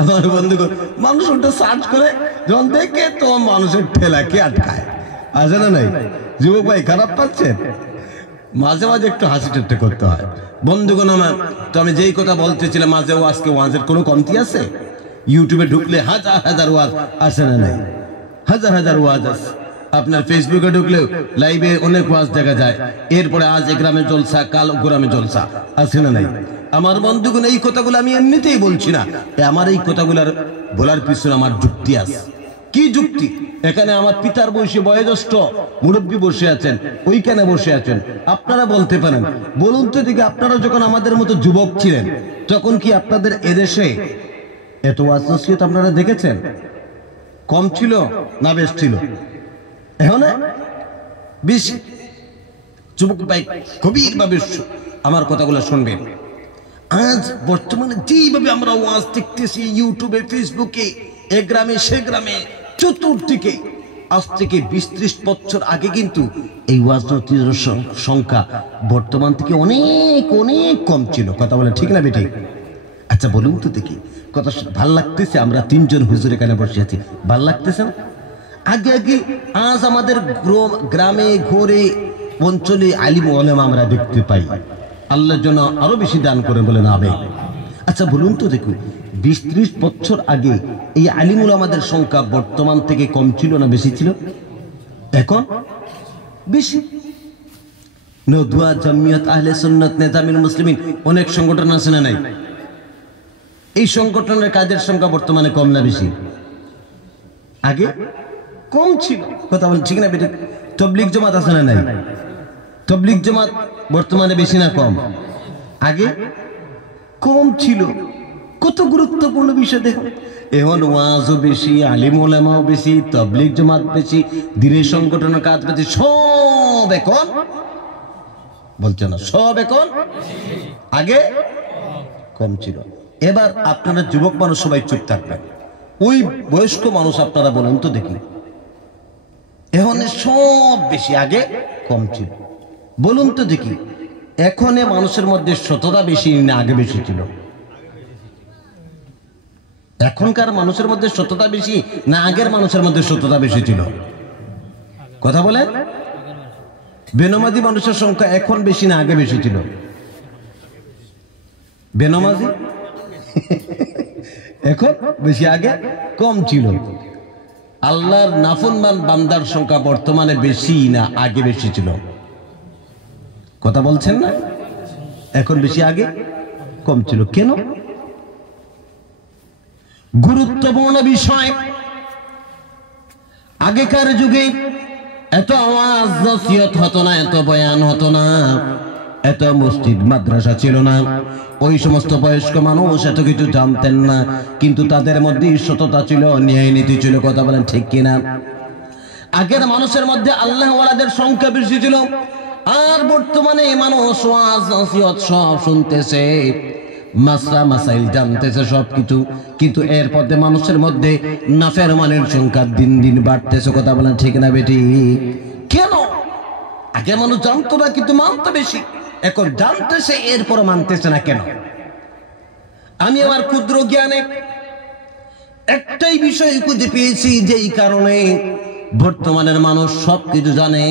আমার বন্ধুগণ মানুষ ওটা সার্চ করে যখন দেখে তো মানুষের ঠেলাকে আটকায় আছে না নাই? যুবক ভাই খারাপ পাচ্ছেন? মাঝে মাঝে একটু হাসি ঠাট্টা করতে হয় বন্ধুগণ আমার। তো আমি যেই কথা বলতেছিলাম, মাঝেও আজকে ওয়াজের কোনো কমতি আছে? ইউটিউবে ঢুকলে হাজার হাজার ওয়াজ আছে না নাই? হাজার হাজার ওয়াজ আছে। আপনার ফেসবুকে ঢুকলেও লাইভে অনেক ওয়াজ দেখা যায়। এরপরে আজ এ গ্রামে জলসা, কাল গ্রামে জলসা, আছে না নাই? আমার বন্ধুগণ এই কথাগুলো আমি এমনিতেই বলছি না, আমার এই কথাগুলার বলার পিছনে আমার যুক্তি আছে। কি যুক্তি? এখানে আমার পিতার বয়সী বয়োজ্যেষ্ঠ মুরব্বী বসে আছেন, ওইখানে বসে আছেন। আপনারা বলতে পারেন, বলুন তো দিকে, আপনারা যখন আমাদের মতো যুবক ছিলেন তখন কি আপনাদের এদেশে এত ওয়াজ নসিহত আপনারা দেখেছেন? কম ছিল না বেশ ছিল? এখন বেশি। যুবক ভাই গভীর ভাবে আমার কথাগুলো শুনবেন। আজ বর্তমানে যেভাবে আমরা ওয়াজ দেখতেছি ইউটিউবে, ফেসবুকে, এ গ্রামে সে গ্রামে, চতুর্দিকে, আজ থেকে 20-30 বছর আগে কিন্তু এই ওয়াজ নসিহতের সংখ্যা বর্তমান থেকে অনেক অনেক কম ছিল। কথা বলে ঠিক না বেটি? আচ্ছা বলুন তো দেখি, কথা ভাল লাগতেছে? আমরা 3 জন হুজুর এখানে বসে আছি, ভাল লাগতেছে না? আগে আগে আজ আমাদের গ্রামে ঘরে অঞ্চলে আলিম ওলামা আমরা দেখতে পাই। আল্লাহর জন্য আরো বেশি দান করে বলেন আবে। আচ্ছা বলুন তো দেখুন, 20-30 বছর আগে এই আলিম ওলামাদের সংখ্যা বর্তমান থেকে কম ছিল না বেশি ছিল? এখন বেশি। নদওয়া, জামিয়াত, আহলে সুন্নাত, নেজামিল মুসলিমিন, অনেক সংগঠন আছে না নাই? এই সংগঠনের কাজের সংখ্যা বর্তমানে কম না বেশি? আগে কম ছিল। কথা বলেন ঠিক না বেটা? তবলিগ জামাত আছে না নাই? তবলিগ জামাত বর্তমানে বেশি না কম? আগে কম ছিল। কত গুরুত্বপূর্ণ বিষয় দেখুন। এখন ওয়াজও বেশি, আলিম ওলামাও বেশি, তবলিগ জামাত বেশি, দ্বীনের সংগঠনের কাজ বেশি, সব এখন বলছে না, সব এখন আগে কম ছিল। এবার আপনারা যুবক মানুষ সবাই চুপ থাকবেন, ওই বয়স্ক মানুষ আপনারা বলুন তো দেখি, এখন সব বেশি, আগে কম ছিল। বলুন তো দেখি, এখন মানুষের মধ্যে সততা বেশি না আগে বেশি ছিল? এখনকার মানুষের মধ্যে সততা বেশি না আগের মানুষের মধ্যে সততা বেশি ছিল? কথা বলেন। বেনামাজি মানুষের সংখ্যা এখন বেশি না আগে বেশি ছিল? বেনামাজি এখন বেশি, আগে কম ছিল। আল্লাহর নাফরমান বান্দার সংখ্যা বর্তমানে বেশি না আগে বেশি ছিল? কথা বলছেন না? এখন বেশি, আগে কম ছিল। কেন? গুরুত্বপূর্ণ বিষয়। আগেকার যুগে এত আওয়াজ নসিহত হতো না, এত বয়ান হতো না, এত মসজিদ মাদ্রাসা ছিল না। ওই সমস্ত বয়স্ক মানুষ এত কিছু জানতেন না, কিন্তু তাদের মধ্যে সততা ছিল, ন্যায় নীতি ছিল। কথা বলেন ঠিক কিনা? আগের মানুষের মধ্যে আল্লাহ ওয়ালাদের সংখ্যা বেশি ছিল। আর বর্তমানে মানুষ ওয়াজ নসিহত সব শুনতেছে, মাসলা মাসাইল জানতেছে সবকিছু, কিন্তু এর মধ্যে মানুষের মধ্যে নাফরমানের সংখ্যা দিন দিন বাড়তেছে। কথা বলেন ঠিক না বেটি? কেন? আগে মানুষ জানতো না কিন্তু মানতো বেশি, এখন জানতেছে এরপর মানতেছে না কেন? আমি আমার ক্ষুদ্র জ্ঞানে একটাই বিষয় খুঁজে পেয়েছি, যে এই কারণে বর্তমানের মানুষ সবকিছু জানে,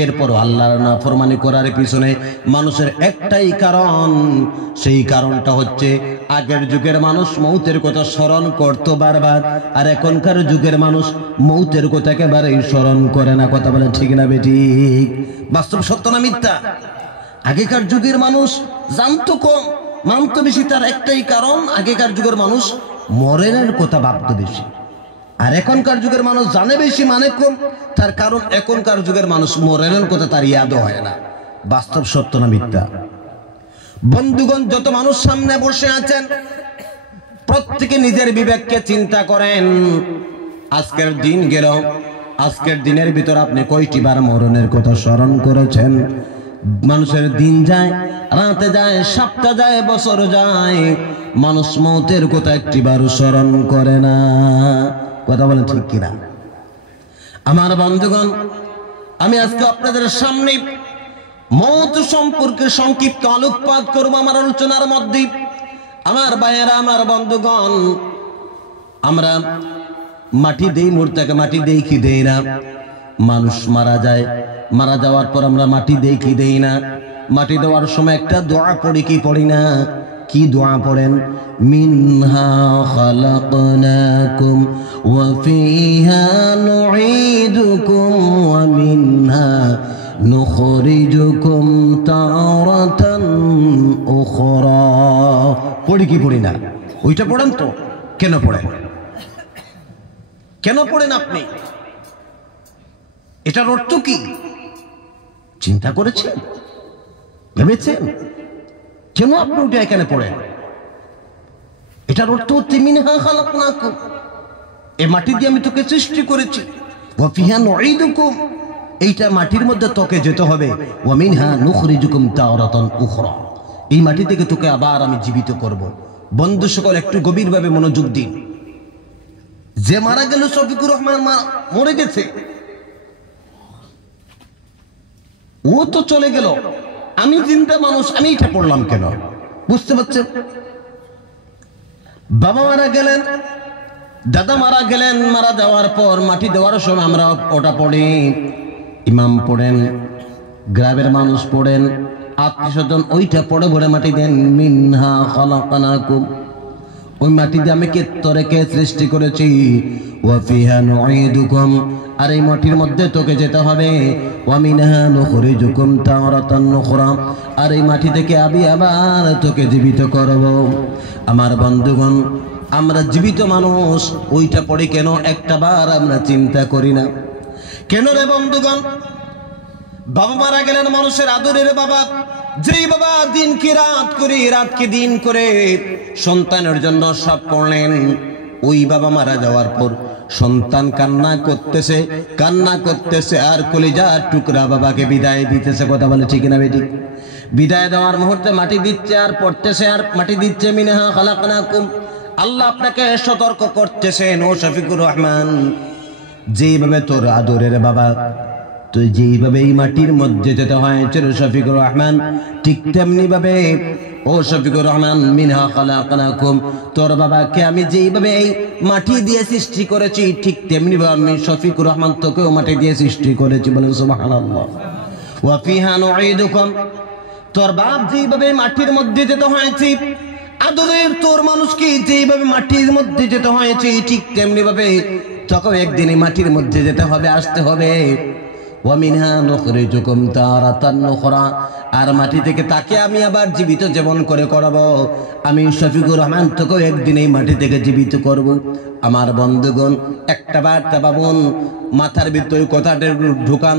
এরপর আল্লাহর নাফরমানি করার পিছনে মানুষের একটাই কারণ। সেই কারণটা হচ্ছে আগের যুগের মানুষ মৌতের কথা স্মরণ করতো বারবার, আর এখনকার যুগের মানুষ মৌতের কথা একেবারেই স্মরণ করে না। কথা বলে ঠিক না বেটি? বাস্তব সত্য না মিথ্যা? আগেকার যুগের মানুষ জানতো কম, মানতো বেশি। তার একটাই কারণ, আগেকার যুগের মানুষ মরণের কথা ভাবতো বেশি, আর এখনকার যুগের মানুষ জানে বেশি, মানে কম। তার কারণ এখনকার যুগের মানুষ মরণের কথা তার ইয়াদও হয় না। বাস্তব সত্য না মিথ্যা? বন্ধুগণ, যত মানুষ সামনে বসে আছেন প্রত্যেকে নিজের বিবেককে চিন্তা করেন। আজকের দিন গেল, আজকের দিনের ভিতর আপনি কয়টি বার মরণের কথা স্মরণ করেছেন? মানুষের দিন যায়, রাতে যায়, সপ্তাহ যায়, বছর যায়, মানুষ মৌতের কথা একটিবার স্মরণ করে না। কথা বলেন ঠিক কিনা? আমার বন্ধুগণ, আমি আজকে আপনাদের সামনে মৌত সম্পর্কে সংক্ষিপ্ত আলোকপাত করব আমার আলোচনার মধ্যে। আমার ভাইয়েরা, আমার বন্ধুগণ, আমরা মাটি দেই, মূর্তিকে মাটি দেই কি দেই না? মানুষ মারা যায়, মারা যাওয়ার পর আমরা মাটি দেই কি দেই না? মাটি দেওয়ার সময় একটা দোয়া পড়ি কি পড়ি না? কি দোয়া পড়েন? মিনহা খালাকনাকুম ওয়া ফিহা নুঈদুকুম ওয়া মিনহা নুখরিজুকুম তারাতান উখরা। পড়ি কি পড়ি না? ওইটা পড়েন তো। কেন পড়েন? কেন পড়েন আপনি? এটার অর্থ কি চিন্তা করেছেন? ভেবেছেন কেন আপনি ওটা এখানে পড়েন? এটার অর্থ হচ্ছে মিনহা খালাকনাকুম, এই মাটি দিয়ে আমি তোকে সৃষ্টি করেছি, ওয়া ফিহা নুঈদুকুম, এইটা মাটির মধ্যে তোকে যেতে হবে, ওয়া মিনহা নুখরিজুকুম তারাতান উখরা, এই মাটি থেকে তোকে আবার আমি জীবিত করব। বন্ধু সকল একটু গভীরভাবে মনোযোগ দিন। যে মারা গেল শফিকুর রহমান মরে গেছে, ও তো চলে গেল, আমি চিন্তা মানুষ, আমি এটা পড়লাম কেন? বুঝতে পারছেন? বাবা মারা গেলেন, দাদা মারা গেলেন, মারা যাওয়ার পর মাটি দেওয়ার সময় আমরা ওটা পড়ি, ইমাম পড়েন, গ্রামের মানুষ পড়েন, আত্মীয় স্বজন ওইটা পড়ে ভরে মাটি দেন। মিনহা খালাকনাকুম, ওই মাটি দিয়ে আমি কে সৃষ্টি করেছি, ওয়া ফিহা নুঈদুকুম, আর এই মাটির মধ্যে তোকে যেতে হবে, ওয়া মিনহা নুখরিজুকুম তারাতান উখরা, আর এই মাটি থেকে আমি আবার তোকে জীবিত করব। আমার বন্ধুগণ, আমরা জীবিত মানুষ, ওইটা পড়ি কেন? একটা বার আমরা চিন্তা করি না কেন রে বন্ধুগণ? বাবা মারা গেলেন, মানুষের আদরের বাবা, যেই বাবা দিনকে রাত করে, রাতকে দিন করে সন্তানের জন্য সব করলেন, ওই বাবা মারা যাওয়ার পর সন্তান কান্না করতেছে আর কলিজার টুকরা বাবাকে বিদায় দিতেছে। কথা বলে ঠিক না বেটি? বিদায় দেওয়ার মুহূর্তে মাটি দিচ্ছে আর পড়তেছে আর মাটি দিচ্ছে। মিনহা খালাকনাকুম, আল্লাহ আপনাকে সতর্ক করতেছেন, ও শফিকুর রহমান, যেইভাবে তোর আদরের বাবা তুই যেইভাবে এই মাটির মধ্যে যেতে হয়েছে শফিকুর রহমান, ঠিক তেমনি ভাবে ও শফিকুর রহমান, মিনহা খালাকনাকুম, তোর বাবাকে আমি যেইভাবে এই মাটি দিয়ে সৃষ্টি করেছি, ঠিক তেমনি ভাবে আমি শফিকুর রহমান তোকেও মাটি দিয়ে সৃষ্টি করেছি। বলেন সুবহানাল্লাহ। ওয়া ফিহা নুঈদুকুম, তোর বাপ যেইভাবে মাটির মধ্যে যেতে হয়েছে, আদরের তোর মানুষকে যেইভাবে মাটির মধ্যে যেতে হয়েছে, ঠিক তেমনি ভাবে তোকেও একদিন এই মাটির মধ্যে যেতে হবে, আসতে হবে। ওয়া মিনহা নুখরিজুকুম তারাতান উখরা, আর মাটি থেকে তাকে আমি আবার জীবিত জীবন করে করাবো। আমি শফিকুর রহমান তোকেও একদিন এই মাটি থেকে জীবিত করব। আমার বন্ধুগণ, একটা বার্তা ভাবুন, মাথার ভিতরে কথাটা ঢুকান।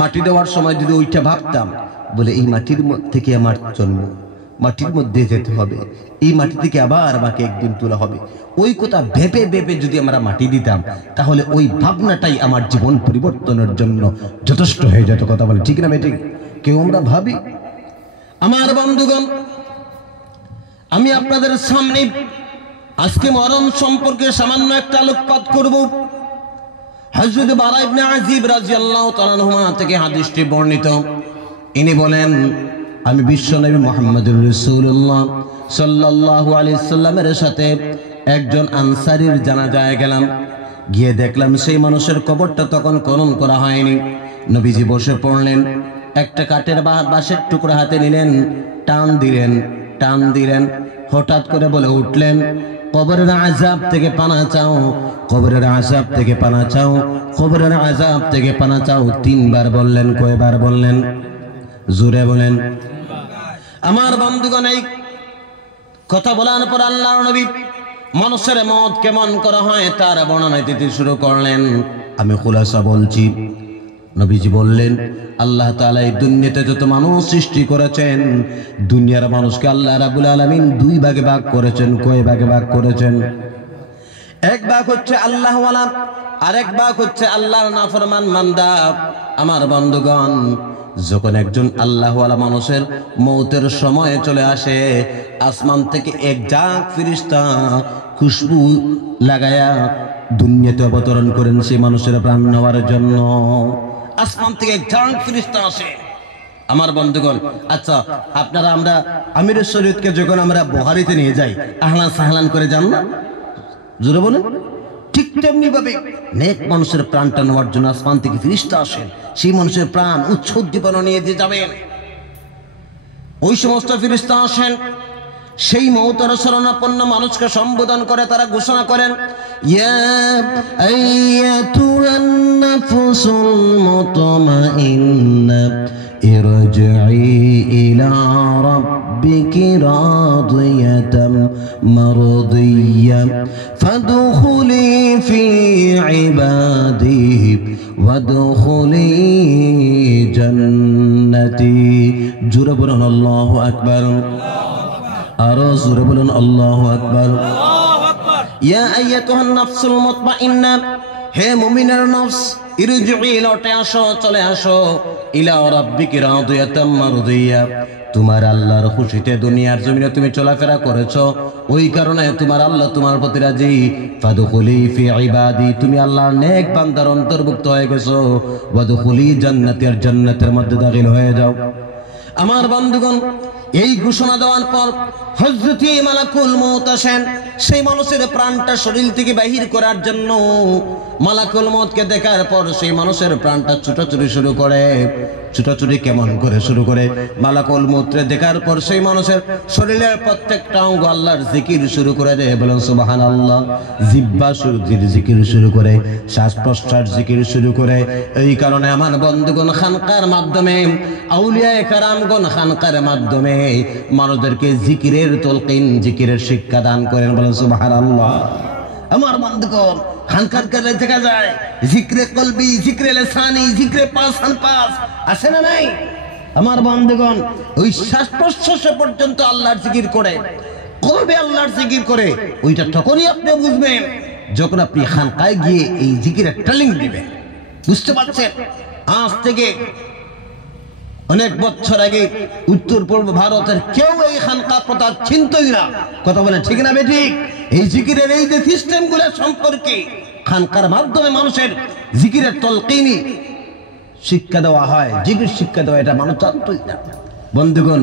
মাটি দেওয়ার সময় যদি ওইটা ভাবতাম, বলে এই মাটির থেকে আমার জন্ম, মাটির মধ্যে যেতে হবে, এই মাটি থেকে আবার আমাকে একদিন তোলা হবে, ওই কথা ভেবে ভেবে যদি আমরা মাটি দিতাম, তাহলে ওই ভাবনাটাই আমার জীবন পরিবর্তনের জন্য যথেষ্ট হয়ে যেত। কথা বলে ঠিক না বেটি? কেউ আমরা ভাবি? আমার বন্ধুগণ, আমি আপনাদের সামনে আজকে মরণ সম্পর্কে সামান্য একটা আলোকপাত করব। হযরত বারা ইবনে আযিব রাদিয়াল্লাহু তাআলা আনহুমা থেকে হাদিসটি বর্ণিত। ইনি বলেন, আমি বিশ্বনবী মুহাম্মদুর রাসূলুল্লাহ সাল্লাল্লাহু আলাইহি সাল্লামের সাথে একজন আনসারীর জানাজায় গেলাম। গিয়ে দেখলাম সেই মানুষের কবরটা তখন খনন করা হয়নি। নবীজি বসে পড়লেন, একটা কাঠের বাঁশের টুকরা হাতে নিলেন, টান দিলেন, হঠাৎ করে বলে উঠলেন, কবরের আযাব থেকে পানা চাও, কবরের আযাব থেকে পানা চাও, কবরের আযাব থেকে পানা চাও। 3 বার বললেন। কয়বার বললেন? জোরে বলেন। আমার বন্ধুগণ, এই কথা বলার পর আল্লাহর নবী মানুষের মত কেমন করা হয় তার বর্ণনা দিতে শুরু করলেন। আমি খুলাসা বলছি। নবীজি বললেন, আল্লাহ তাআলা এই দুনিয়াতে যত মানুষ সৃষ্টি করেছেন, দুনিয়ার মানুষকে আল্লাহ রাব্বুল আলামিন 2 ভাগে ভাগ করেছেন। কয় ভাগে ভাগ করেছেন? এক ভাগ হচ্ছে আল্লাহওয়ালা, আরেক ভাগ হচ্ছে আল্লাহর নাফরমান বান্দা। আমার বন্ধুগণ, যখন একজন আল্লাহওয়ালা মানুষের মৌতের সময় চলে আসে, আসমান থেকে এক ঝাঁক ফেরেশতা খুশবু লাগায়া দুনিয়াতে অবতরণ করেন সেই মানুষের প্রাণ নেওয়ার জন্য। আসমান থেকে এক ঝাঁক ফেরেশতা আসে, আমার বন্ধুগণ, আচ্ছা আপনারা আমরা আমিরের শরীয়তকে যখন আমরা বুখারীতে নিয়ে যাই, আহলান সাহলান করে যান না? জোরে বলেন। ঠিক তেমনি ভাবে নেক মানুষের প্রাণটা নেওয়ার জন্য আসমান থেকে ফেরেশতা আসেন, সেই মানুষের প্রাণ উচ্চ উদ্দীপনা নিয়ে দিয়ে যাবেন। ওই সমস্ত ফেরেশতা আসেন, সেই মওতের শরণাপন্ন মানুষকে সম্বোধন করে তারা ঘোষণা করেন, ইয়া আইয়াতুহান নাফসুল মুতমাইন্না ইরজিই ইলা রাব্বিকি রাদিয়াতাম মারদিয়্যা ফাদখুলি ফি ইবাদি ওয়াদখুলি জান্নাতি। জোরে বলুন আল্লাহু আকবার। আরো জোরে বলুন আল্লাহু আকবার। ইয়া আইয়াতুহান নাফসুল মুতমাইন্না, হে মুমিনের নফস, ইরজিই, লটে আসো, চলে আসো, ইলা রাব্বিকি রাদিয়াতাম মারদিয়্যা, তোমার আল্লাহর খুশিতে দুনিয়ার জমিনে তুমি চলাফেরা করেছো, ওই কারণে তোমার আল্লাহ তোমার প্রতি রাজি। ফাদখুলি ফি ইবাদি, তুমি আল্লাহর নেক বান্দার অন্তর্ভুক্ত হয়ে গেছো। ওয়াদখুলি জান্নাতি, আর জান্নাতের মধ্যে দাখিল হয়ে যাও। আমার বন্ধুগণ, এই ঘোষণা দেওয়ার পর হযরতে মালাকুল মউত আসেন, সেই মানুষের প্রাণটা শরীর থেকে বাহির করার জন্য। মালাকুল মউতকে দেখার পর সেই মানুষের প্রাণটা ছুটাছুটি শুরু করে। ছুটাছুটি কেমন করে শুরু করে? মালাকুল মউতকে দেখার পর সেই মানুষের শরীরের প্রত্যেকটা অঙ্গ আল্লাহর জিকির শুরু করে দেয়। বলেন সুবহানাল্লাহ। জিহ্বা জিকির শুরু করে, শ্বাস প্রশ্বাস জিকির শুরু করে। এই কারণে আমার বন্ধুগণ, খানকার মাধ্যমে আউলিয়ায়ে কেরামগণ খানকার মাধ্যমে মানুষদেরকে জিকিরের তলকিন, জিকিরের শিক্ষা দান করেন। বলেন সুবহানাল্লাহ। আমার বন্ধুগণ, খানকার কালে দেখা যায় জিক্রে কলবি, জিক্রে লিসানি, জিক্রে পাঁচ আছে না নাই? আমার বন্ধুগণ, ওই শ্বাস প্রশ্বাস পর্যন্ত আল্লাহর জিকির করে, কলবে আল্লাহর জিকির করে। ওইটা তখনই আপনি বুঝবেন যখন আপনি খানকায় গিয়ে এই জিকিরের ট্রেনিং দিবেন। বুঝতে পারছেন? আজ থেকে অনেক বছর আগে উত্তর পূর্ব ভারতের কেউ এই খানকা প্রথা চিনতই না। কথা বলে ঠিক না বেঠিক? এই জিকিরের এই যে সিস্টেম গুলো সম্পর্কে খানকার মাধ্যমে মানুষের জিকিরের তলকিনি শিক্ষা দেওয়া হয়, জিকির শিক্ষা দেওয়া, এটা মানুষ জানতই না। বন্ধুগণ,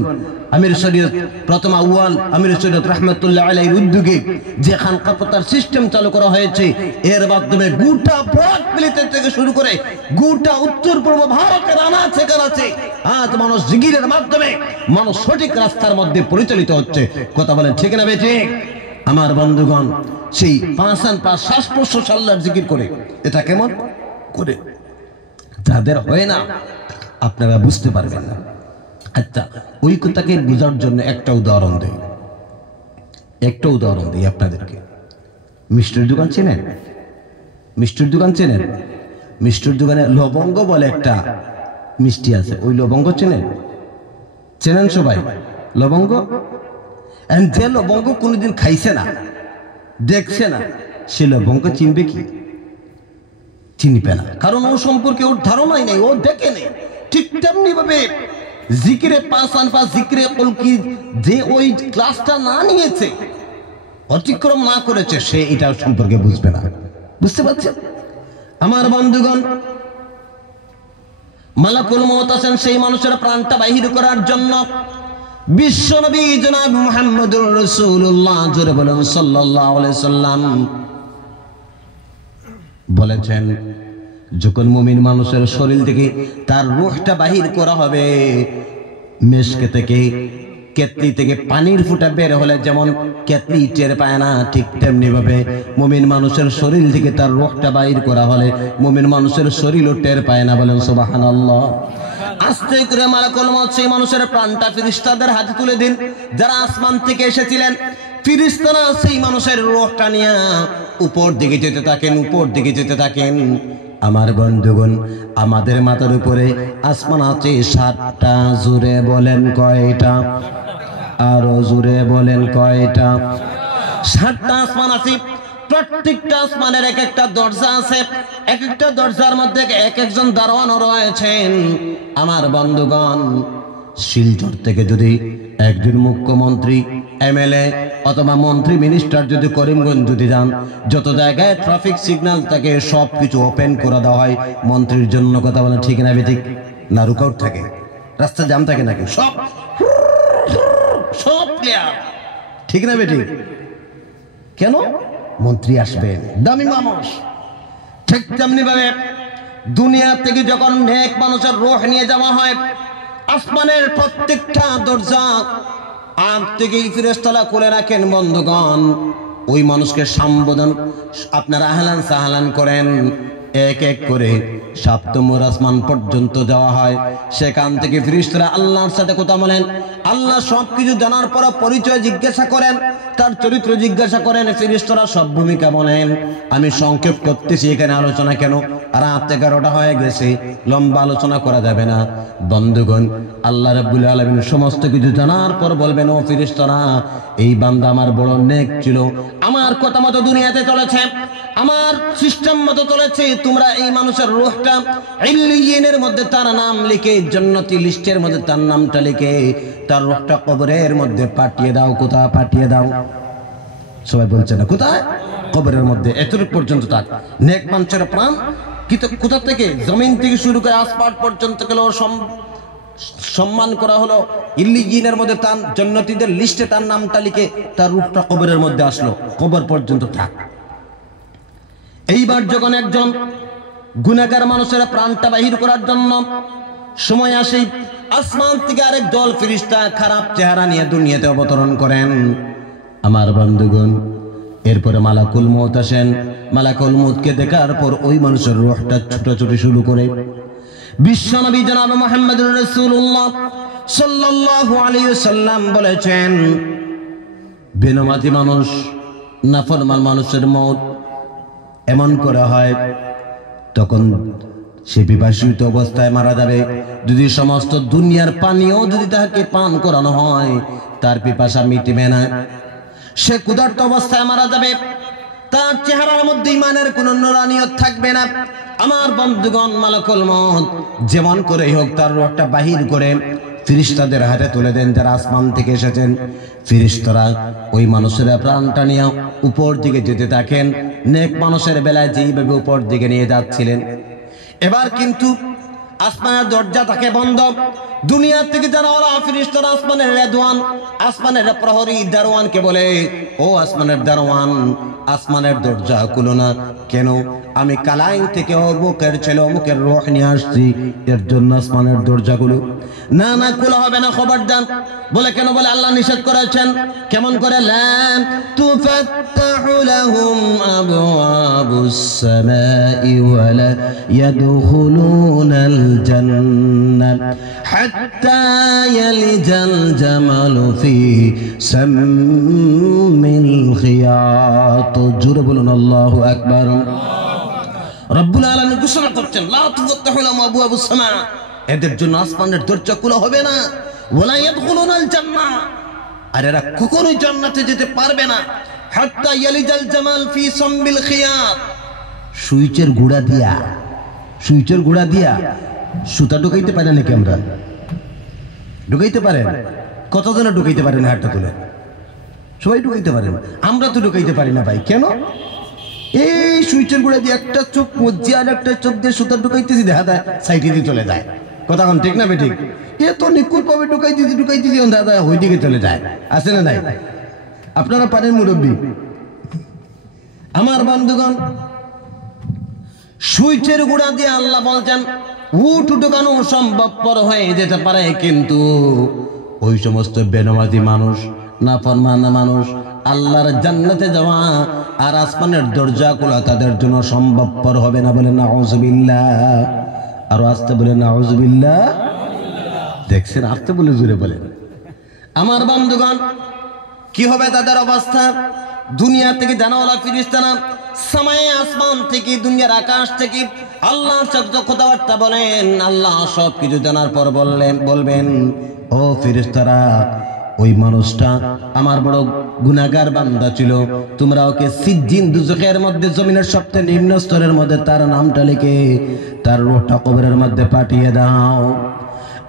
আমির শরীয়ত প্রথম আউয়াল আমির শরীয়ত রাহমাতুল্লাহ আলাইহির উদ্যোগে যে খানকা প্রথার সিস্টেম চালু করা হয়েছে, এর মাধ্যমে গোটা ভারত মিলিতে থেকে শুরু করে গোটা উত্তর পূর্ব ভারতের আনাচে কানাচে আজ মানুষ জিকিরের মাধ্যমে মানুষ সঠিক রাস্তার মধ্যে পরিচালিত হচ্ছে। কথা বলেন ঠিক না বেঠিক? আমার বন্ধুগণ, সেই পাঁচ শ্বাস প্রশ্বাস আল্লাহর জিকির করে, এটা কেমন করে যাদের হয় না আপনারা বুঝতে পারবেন না। আচ্ছা, ওই কথাকে বোঝার জন্য একটা উদাহরণ দেই আপনাদেরকে। মিষ্টির দোকান চেনেন? মিষ্টির দোকান চেনেন? মিষ্টির দোকানে লবঙ্গ বলে একটা মিষ্টি আছে, ওই লবঙ্গ চেনেন সবাই? লবঙ্গ, যে লবঙ্গ কোনোদিন খাইছে না, দেখছে না, সে লবঙ্গ চিনবে কি? চিনবে না, কারণ ও সম্পর্কে ওর ধারণাই নেই, ও দেখে নেই। ঠিক তেমনি ভাবে জিকিরে পাঁচ জিকিরে কলকি যে ওই ক্লাসটা না নিয়েছে, অতিক্রম না করেছে, সে এটা সম্পর্কে বুঝবে না। বুঝতে পারছেন? আমার বন্ধুগণ, মালাকুল মউত আছেন সেই মানুষের প্রাণটা বাহির করার জন্য। বিশ্বনবী জনাব মুহাম্মদুর রাসূলুল্লাহ জোরে বলেন সাল্লাল্লাহু আলাইহি সাল্লাম বলেছেন, যখন মুমিন মানুষের শরীর থেকে তার রূহটা বাহির করা হবে, মেশকে থেকে, কেতলি থেকে পানির ফুটা বের হলে যেমন কেতলি টের পায় না, ঠিক তেমনি ভাবে মুমিন মানুষের শরীর থেকে তার রূহটা বাহির করা হলে মুমিন মানুষের শরীরও টের পায় না। বলেন সুবহানাল্লাহ। আস্তে করে মালাকুল মউত সেই মানুষের প্রাণটা ফেরেশতাদের হাতে তুলে দিন, যারা আসমান থেকে এসেছিলেন। ফেরেশতারা সেই মানুষের রূহটা নিয়ে উপর দিকে যেতে থাকেন। আমার বন্ধুগণ, আমাদের মাথার উপরে আসমান আছে 7টা। জোরে বলেন কয়টা? আরো জোরে বলেন কয়টা? 7টা আসমান আছে। প্রত্যেকটা আসমানের এক একটা দরজা আছে, এক একটা দরজার মধ্যে এক একজন দারোয়ানও রয়েছেন। আমার বন্ধুগণ, শিলচর থেকে যদি একজন মুখ্যমন্ত্রী, এমএলএ অথবা মন্ত্রী, মিনিস্টার যদি করিমগঞ্জ যদি যান, যত জায়গায় ট্রাফিক সিগন্যাল থাকে সবকিছু ওপেন করে দেওয়া হয় মন্ত্রীর জন্য। কথা বলে ঠিক না বেঠিক? না রুকআউট থাকে? রাস্তা জাম থাকে নাকি? সব সব ক্লিয়ার, ঠিক না বেটি? কেন? মন্ত্রী আসবেন, দামি মানুষ। ঠিক তেমনি ভাবে দুনিয়া থেকে যখন নেক মানুষের রূহ নিয়ে যাওয়া হয়, আসমানের প্রত্যেকটা দরজা আগ থেকেই ফেরেশতারা খুলে রাখেন বন্ধুগণ। ওই মানুষকে সম্বোধন আপনারা আহলান সাহলান করেন, এক এক করে সপ্তম আসমান পর্যন্ত যাওয়া হয়। সেখান থেকে ফেরেশতারা আল্লাহর সাথে কথা বলেন। আল্লাহ সবকিছু জানার পর পরিচয় জিজ্ঞাসা করেন, তার চরিত্র জিজ্ঞাসা করেন। ফেরেশতারা সব ভূমিকা বলেন। আমি সংক্ষেপ করতেছি, এখানে আলোচনা কেন, রাত 11টা হয়ে গেছে, লম্বা আলোচনা করা যাবে না। বন্ধুগণ, আল্লাহ রাব্বুল আলামিন সমস্ত কিছু জানার পর বলবেন, ও ফেরেশতারা, এই বান্দা আমার বড় নেক ছিল, আমার কথা মতো দুনিয়াতে চলেছে, আমার সিস্টেম মতো চলেছে। তোমরা এই মানুষের রূহটা ইল্লিয়িনের মধ্যে তার নাম লিখে, জান্নাতি লিস্টের মধ্যে তার নামটা লিখে তার রূহটা কবরের মধ্যে পাঠিয়ে দাও। কোথায় পাঠিয়ে দাও? সবাই বলছে না কোথায়? কবরের মধ্যে। এতটুকু পর্যন্ত থাক। নেক মানুষের প্রাণ কোথা থেকে? জমিন থেকে শুরু করে আসমান পর্যন্ত গেল সম্মান করা হলো। ইল্লিয়িনের মধ্যে তার জান্নাতীদের লিস্টে তার নামটা লিখে তার রূহটা কবরের মধ্যে আসলো, কবর পর্যন্ত থাক। এইবার যখন একজন গুনাহগার মানুষের প্রাণটা বাহির করার জন্য সময় আসে, আসমান থেকে আরেক দল ফেরেশতা খারাপ চেহারা নিয়ে দুনিয়াতে অবতরণ করেন। আমার বন্ধুগণ, এরপরে মালাকুল মউত আসেন। মালাকুল মউতকে দেখার পর ওই মানুষের রূহটা ছুটাছুটি শুরু করে। বিশ্বনবী জনাব মুহাম্মদুর রাসূলুল্লাহ সাল্লাল্লাহু আলাইহি ওয়াসাল্লাম বলেছেন, বেনামাজি মানুষ, নাফরমান মানুষের মউত এমন করে হয়, তখন সে বিবাসিত অবস্থায় মারা যাবে। যদি সমস্ত দুনিয়ার পানিও যদি তাকে পান করানো হয়, তার পিপাসা মিটবে না। সে ক্ষুধার্ত অবস্থায় মারা যাবে, তার চেহারার মধ্যে ঈমানের কোন নূরানিয়ত থাকবে না। আমার বন্ধুগণ, মালাকুল মউত যেমন করে হোক তার রূহটা বাহির করে ফেরেশতাদের হাতে তুলে দেন, যারা আসমান থেকে এসেছেন। ফেরেশতারা ওই মানুষের প্রাণটা নিয়ে উপর দিকে যেতে থাকেন। নেক মানুষের বেলায় যেইভাবে উপর দিকে নিয়ে যাচ্ছিলেন, এবার কিন্তু আসমানের দরজা থাকে বন্ধ। দুনিয়া থেকে যারা ওরা ফেরেশতারা আসমানের রেদওয়ান, আসমানের প্রহরী দারোয়ানকে বলে, ও আসমানের দারোয়ান, আসমানের দরজা খুলো না। কেন? আমি কালাইন থেকে অমুকের ছেলে অমুকের রূহ নিয়ে আসছি, এর জন্য আসমানের দরজাগুলো। না না, খোলা হবে না, খবরদার। বলে কেন? বলে আল্লাহ নিষেধ করেছেন। কেমন করে? লা তুফাত্তাহু লাহুম আবওয়াবুস সামাই ওয়া লা ইয়াদখুলুনাল জান্নাহ হাত্তা ইয়ালিজাল জামালু ফি সাম্মিল খিয়াত। জোরে বলুন আল্লাহু আকবার। রব্বুল আলামিন ঘোষণা করছেন, লা তুফাত্তাহু লাহুম আবওয়াবুস সামা, এদের জন্য আসমানের দরজা খোলা হবে না। ওয়ালা ইয়াদখুলুনাল জান্নাহ, আর এরা কখনোই জান্নাতে যেতে পারবে না। হাত্তা ইয়ালিজাল জামাল ফি সাম্বিল খিয়াত, সুইচের গুড়া দিয়া সুতা ঢুকাইতে পারে নাকি? আমরা ঢুকাইতে পারেন? কতজনে ঢুকাইতে পারেন? হাতটা তুলে। সবাই ঢুকাইতে পারেন, আমরা তো ঢুকাইতে পারি না ভাই। কেন? এই সুইচের গুড়া দিয়ে একটা চোখ মজ্জি আর একটা চোখ দিয়ে সুতা ঢুকাইতেছি, দেখা যায় সাইডে দিয়ে চলে যায়। কথা কোন ঠিক না বে? ঠিক। এ তো নিকুল পাবে ঢুকাইতেছি দাদা ওই দিকে চলে যায়। আছে না নাই? আপনারা পারেন মুরব্বী? আমার বন্ধুগণ, সুইচের গুড়া দিয়ে আল্লাহ বলছেন উঠ ঢুকানো সম্ভবপর হয়ে যেতে পারে, কিন্তু ওই সমস্ত বেনামাজি মানুষ, নাফরমান মানুষ, আল্লাহর জান্নাতে যাওয়া আর আসমানের দরজা খোলা তাদের জন্য সম্ভবপর হবে না। বলে নাউযুবিল্লাহ। আরো আসতে বলে নাউযুবিল্লাহ। দেখছেন, আসতে বলে জোরে বলেন। আমার বন্ধুগণ, কি হবে তাদের অবস্থা? দুনিয়া থেকে জানাওয়ালা ফেরেশতারা সামায়ে আসমান থেকে, দুনিয়ার আকাশ থেকে আল্লাহর সাথে কথাবার্তা বলেন। আল্লাহ সব কিছু জানার পর বলবেন, ও ফেরেশতারা, ওই মানুষটা আমার বড় গুনাহগার বান্দা ছিল, তোমরা ওকে সিজ্জিন দুজখের মধ্যে, জমিনের সবচেয়ে নিম্ন স্তরের মধ্যে তার নামটা লিখে তার রূহটা কবরের মধ্যে পাঠিয়ে দাও।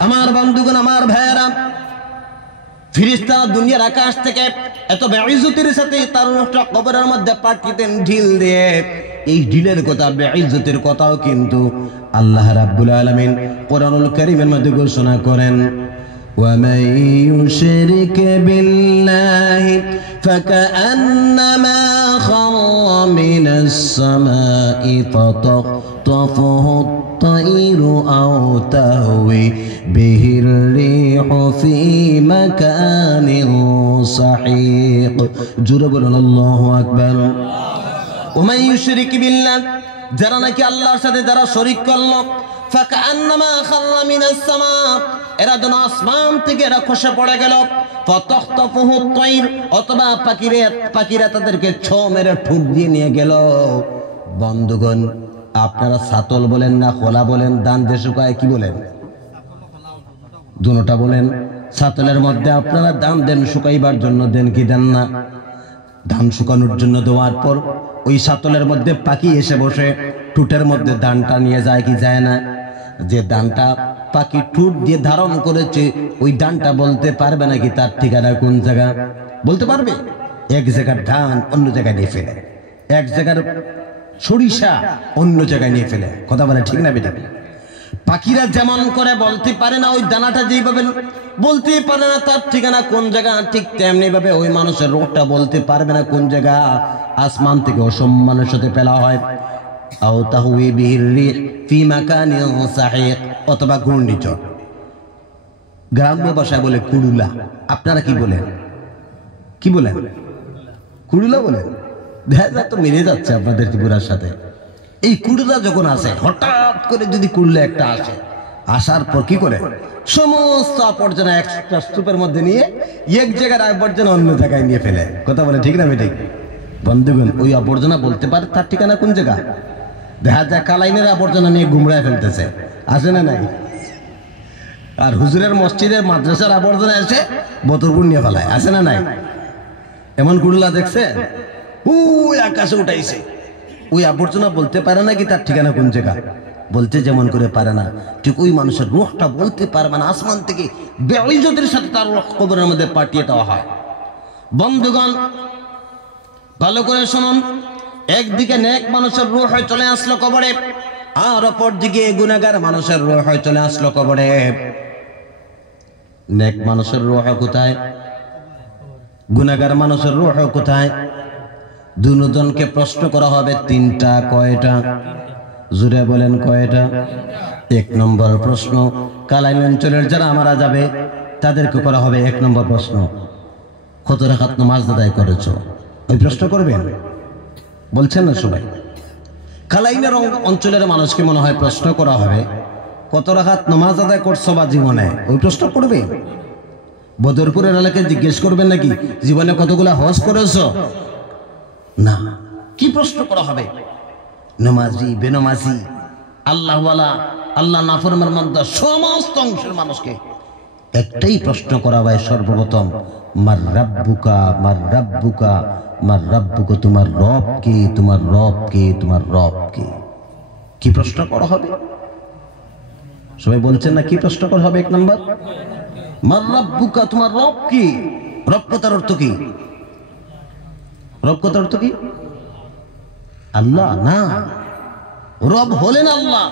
আমার বন্ধুগণ, আমার ভাইয়েরা, ফেরেশতারা দুনিয়ার আকাশ থেকে এত বেইজ্জতির সাথে তার রূহটা কবরের মধ্যে পাঠিয়ে দেন ঢিল দিয়ে। এই ঢিলের কথা, বেইজ্জতির কথাও কিন্তু আল্লাহ রাব্বুল আলামিন কোরআনুল কারীমের মধ্যে ঘোষণা করেন ومن يشرك بالله فكأنما خر من السماء فتخطفه الطير أو تهوي به الريح في مكان سحيق جرب الله أكبر ومن يشرك بالله যারা নাকি আল্লাহর সাথে যারা শরীক করলো ফাকান্নামা খাররা মিনাস সামা এরা যেন আসমান থেকে এরা খসে পড়ে গেল ফাতাখতাফুহু তাইর অথবা পাখিরা তাদেরকে ছো মেরে ঠুক দিয়ে নিয়ে গেল। বন্ধুগণ আপনারা ছাতল বলেন না খোলা বলেন, ধান যে শুকায় কি বলেন? দুটোটা বলেন। ছাতলের মধ্যে আপনারা ধান দেন শুকাইবার জন্য, দেন কি দেন না? ধান শুকানোর জন্য দেওয়ার পর ওই ছাতলের মধ্যে পাখি এসে বসে ঠুটের মধ্যে ধানটা নিয়ে যায় কি যায় না? যে ধানটা পাখি ঠুট দিয়ে ধারণ করেছে ওই ধানটা বলতে পারবে নাকি তার ঠিকানা কোন জায়গা? বলতে পারবে? এক জায়গার ধান অন্য জায়গায় নিয়ে ফেলে, এক জায়গার সরিষা অন্য জায়গায় নিয়ে ফেলে। কথা বলে ঠিক না বেটা? পাখিরা যেমন করে বলতে পারে না ওই দানাটা যেইভাবে বলতে পারে না তার ঠিকানা কোন জায়গা, ঠিক তেমনি ভাবে ওই মানুষের রোগটা বলতে পারবে না কোন জায়গা। আসমান থেকে অসম্মানের সাথে ফেলা হয় আও তাহউই বিহির রিহ ফি মাকানিন সাহিক, অথবা ঘূর্ণিঝড়। গ্রাম্য ভাষায় বলে কুড়ুলা। আপনারা কি বলেন? কি বলেন? কুড়ুলা বলেন? দেখা যায় তো মিলে যাচ্ছে আপনাদের ত্রিপুরার সাথে। এই কুড়ুলা যখন আসে, হঠাৎ করে যদি কুড়ুলা একটা আসে, আসার পর কি করে সমস্ত আবর্জনা একটা স্তূপের মধ্যে নিয়ে এক জায়গার আবর্জনা অন্য জায়গায় নিয়ে ফেলে। কথা বলে ঠিক না বেঠিক? বন্ধুগণ ওই আবর্জনা বলতে পারে তার ঠিকানা কোন জায়গা? দেখা যায় কালাইনের আবর্জনা নিয়ে গুমরায় ফেলতেছে, আসে না নাই? আর হুজুরের মসজিদের মাদ্রাসার আবর্জনা এসে বতরপুর নিয়ে ফেলায়, আসে না নাই? এমন কুড়ুলা দেখছে ওই আকাশে উঠাইছে। ওই আবর্জনা বলতে পারে না কি তার ঠিকানা কোন জায়গা? বলতে যেমন করে পারে না, ঠিক ওই মানুষের রূহটা বলতে পারবে না। আসমান থেকে বেইজ্জতের সাথে তার রূহ কবরের মধ্যে পাঠিয়ে দেওয়া হয়। বন্ধুগণ ভালো করে শুনুন, একদিকে নেক মানুষের রূহ চলে আসলো কবরে, আর অপর দিকে গুনাহগার মানুষের রূহ চলে আসলো কবরে। নেক মানুষের রূহ কোথায়? গুনাহগার মানুষের রূহ কোথায়? দুজনকে প্রশ্ন করা হবে তিনটা। কয়টা? জুড়ে বলেন কয়টা? এক নম্বর প্রশ্ন, কালাইন অঞ্চলের যারা মারা যাবে তাদেরকে করা হবে এক নম্বর প্রশ্ন, কত রাকাত নামাজ আদায় করেছো? ওই প্রশ্ন করবেন, বলছেন না সবাই? কালাইনের অঞ্চলের মানুষকে মনে হয় প্রশ্ন করা হবে কত রাকাত নামাজ আদায় করছো বা জীবনে, ওই প্রশ্ন করবে। বদরপুরের এলাকায় জিজ্ঞেস করবেন নাকি জীবনে কতগুলা হজ করেছো? না। কি প্রশ্ন করা হবে? নামাজি বেনামাজি আল্লাহওয়ালা আল্লাহ নাফরমান বান্দা সমস্ত অংশের মানুষকে একটাই প্রশ্ন করা হয় সর্বপ্রথম, মার রাব্বুকা, মার রাব্বুকা, মার রাব্বুকা, তোমার রব কে, তোমার রব কে, তোমার রব কে? কি প্রশ্ন করা হবে? সবাই বলছেন না কি প্রশ্ন করা হবে? এক নম্বর মার রাব্বুকা, তোমার রব কি? রব কথার অর্থ কি? রব কথার অর্থ কি? আল্লাহ না, রব হলেন আল্লাহ।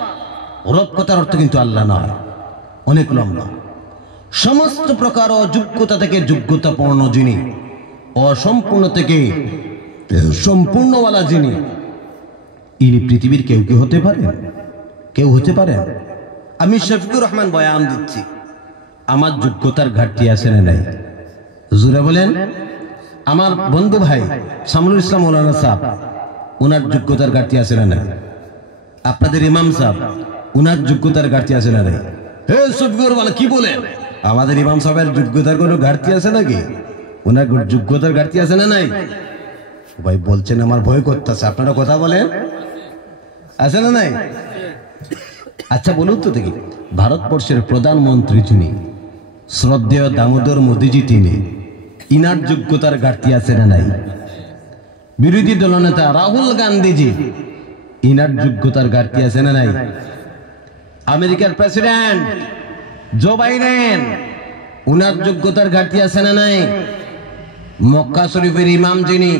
রব কথার অর্থ কিন্তু আল্লাহ নয়, অনেক লম্বা। সমস্ত প্রকার অযোগ্যতা থেকে যোগ্যতাপূর্ণ যিনি, অসম্পূর্ণ থেকে সম্পূর্ণওয়ালা যিনি, ইনি পৃথিবীর কেউ কি হতে পারে? কেউ হতে পারে? আমি শফিকুর রহমান বয়ান দিচ্ছি, আমার যোগ্যতার ঘাটতি আছে না নাই? জুড়ে বলেন। আমার বন্ধু ভাই সামনুল ইসলাম মৌলানা সাহেব, উনার যোগ্যতার ঘাটতি আছে না নাই? আপনাদের ইমাম সাহেব, উনার যোগ্যতার ঘাটতি আছে না নাই? হে শফিকুর বলে কি বলেন? আমাদের ইমাম সাহেবের যোগ্যতার কোনো ঘাটতি আছে নাকি? ওনার যোগ্যতার ঘাটতি আছে না নাই? ভাই বলছেন আমার ভয় করতেছে, আপনারা কথা বলেন, আছে না নাই? আচ্ছা বলুন তো দেখি, ভারতবর্ষের প্রধানমন্ত্রী যিনি, শ্রদ্ধেয় দামোদর মোদীজি, তিনি, ইনার যোগ্যতার ঘাটতি আছে না নাই? বিরোধী দলনেতা রাহুল গান্ধীজি, ইনার যোগ্যতার ঘাটতি আছে না নাই? আমেরিকার প্রেসিডেন্ট জো বাইডেন, উনার যোগ্যতার ঘাটতি আছে না নাই? মক্কা শরীফের ইমাম যিনি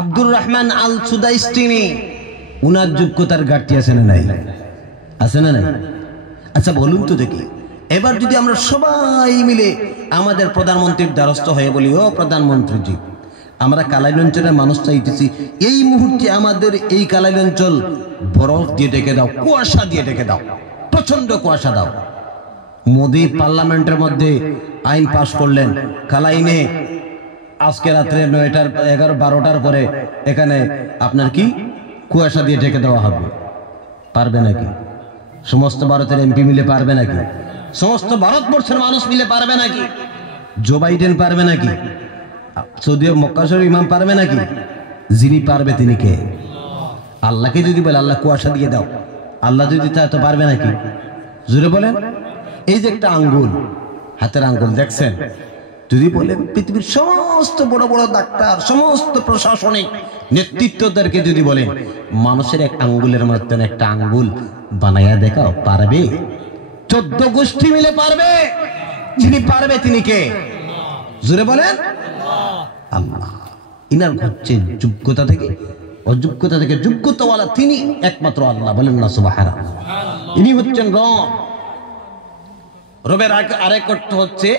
আব্দুর রহমান আল সুদাইস, তিনি, উনার যোগ্যতার ঘাটতি আছে না নাই? আছে না নাই? আচ্ছা বলুন তো দেখি, এবার যদি আমরা সবাই মিলে আমাদের প্রধানমন্ত্রীর দ্বারস্থ হয়ে বলি, ও প্রধানমন্ত্রীজি, আমরা কালাই অঞ্চলের মানুষ চাইতেছি এই মুহূর্তে আমাদের এই কালাই অঞ্চল বরফ দিয়ে ঢেকে দাও, কুয়াশা দিয়ে ঢেকে দাও, প্রচন্ড কুয়াশা দাও। মোদি পার্লামেন্টের মধ্যে আইন পাশ করলেন, কালাইনে আজকে রাত্রে 9টা 11 12টার পরে এখানে আপনার কি কুয়াশা দিয়ে ঢেকে দেওয়া হবে। পারবে নাকি? সমস্ত ভারতের এমপি মিলে পারবে নাকি? সমস্ত ভারতবর্ষের মানুষ মিলে পারবে নাকি? জো বাইডেন পারবে নাকি? সৌদি মক্কা শরীফ ইমাম পারবে নাকি? যিনি পারবে তিনি কে? আল্লাহকে যদি বলে আল্লাহ কুয়াশা দিয়ে দাও, আল্লাহ যদি চায় তো পারবে নাকি? জোরে বলেন। এই যে একটা আঙ্গুল, হাতের আঙ্গুল দেখছেন, যদি বলে পৃথিবীর সমস্ত বড় বড় ডাক্তার, সমস্ত প্রশাসনিক নেতৃত্বদেরকে যদি বলে মানুষের এক আঙ্গুলের মতন একটা আঙ্গুল বানাইয়া দেখাও, পারবে? 14 গোষ্ঠী মিলে পারবে। যিনি পারবে তিনি কে? জোরে বলেন। আল্লাহ। ইনার হচ্ছে যোগ্যতা থেকে অযোগ্যতা থেকে যোগ্যতাওয়ালা তিনি একমাত্র আল্লাহ। বলেন না সুবহানাল্লাহ। ইনি হচ্ছেন রব। রবের আরেক অর্থ হচ্ছে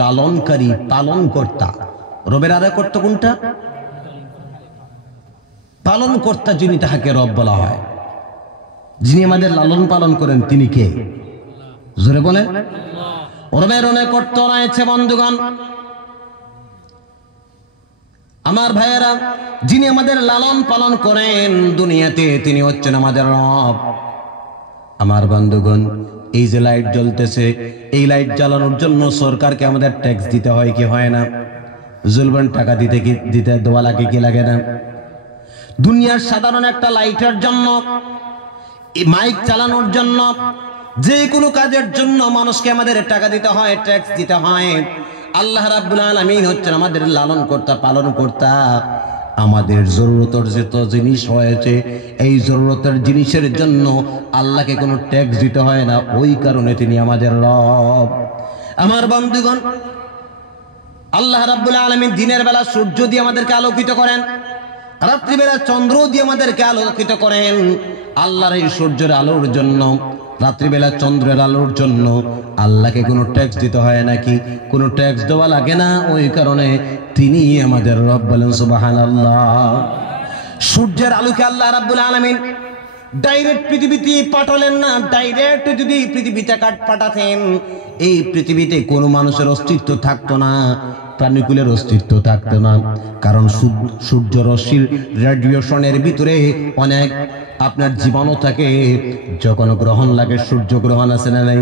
লালনকারী, পালন কর্তা। রবের আরেক অর্থ কোনটা? পালন কর্তা। যিনি তাহাকে রব বলা হয়, যিনি আমাদের লালন পালন করেন তিনি কে? জোরে বলেন। রবের অনেক অর্থ রয়েছে বন্ধুগণ, আমার ভাইয়েরা। যিনি আমাদের লালন পালন করেন দুনিয়াতে তিনি হচ্ছেন আমাদের রব। আমার বন্ধুগণ, এই যে লাইট জ্বলতেছে, এই লাইট জ্বালানোর জন্য সরকারকে আমাদের ট্যাক্স দিতে হয় কি হয় না? জুলবান টাকা দিতে দেওয়া লাগে কি লাগে না? দুনিয়ার সাধারণ একটা লাইটের জন্য, মাইক চালানোর জন্য, যে কোনো কাজের জন্য মানুষকে আমাদের টাকা দিতে হয়, ট্যাক্স দিতে হয়। আল্লাহ রাব্বুল আলামিন হচ্ছেন আমাদের লালন কর্তা, পালন কর্তা। আমাদের জরুরতের যত জিনিস হয়েছে, এই জরুরতের জিনিসের জন্য আল্লাহকে কোনো ট্যাক্স দিতে হয় না, ওই কারণে তিনি আমাদের রব। আমার বন্ধুগণ, আল্লাহ রাব্বুল আলামিন দিনের বেলা সূর্য দিয়ে আমাদেরকে আলোকিত করেন, রাত্রিবেলা চন্দ্র দিয়ে আমাদেরকে আলোকিত করেন। আল্লাহর এই সূর্যের আলোর জন্য, রাত্রিবেলা চন্দ্রের আলোর জন্য আল্লাহকে কোনো ট্যাক্স দিতে হয় নাকি? কোনো ট্যাক্স দেওয়া লাগে না, ওই কারণে তিনি আমাদের রব। বলেন সুবহানাল্লাহ। সূর্যের আলোকে আল্লাহ রাব্বুল আলামিন ডাইরেক্ট পৃথিবীতে পাঠালেন না। ডাইরেক্ট যদি পৃথিবীতে পাঠাতেন, এই পৃথিবীতে কোনো মানুষের অস্তিত্ব থাকতো না, প্রাণীকুলের অস্তিত্ব থাকতো না। কারণ সূর্য রশ্মির রেডিয়েশনের ভিতরে অনেক আপনার জীবাণু থাকে। যখন গ্রহণ লাগে, সূর্য গ্রহণ আছে না নাই?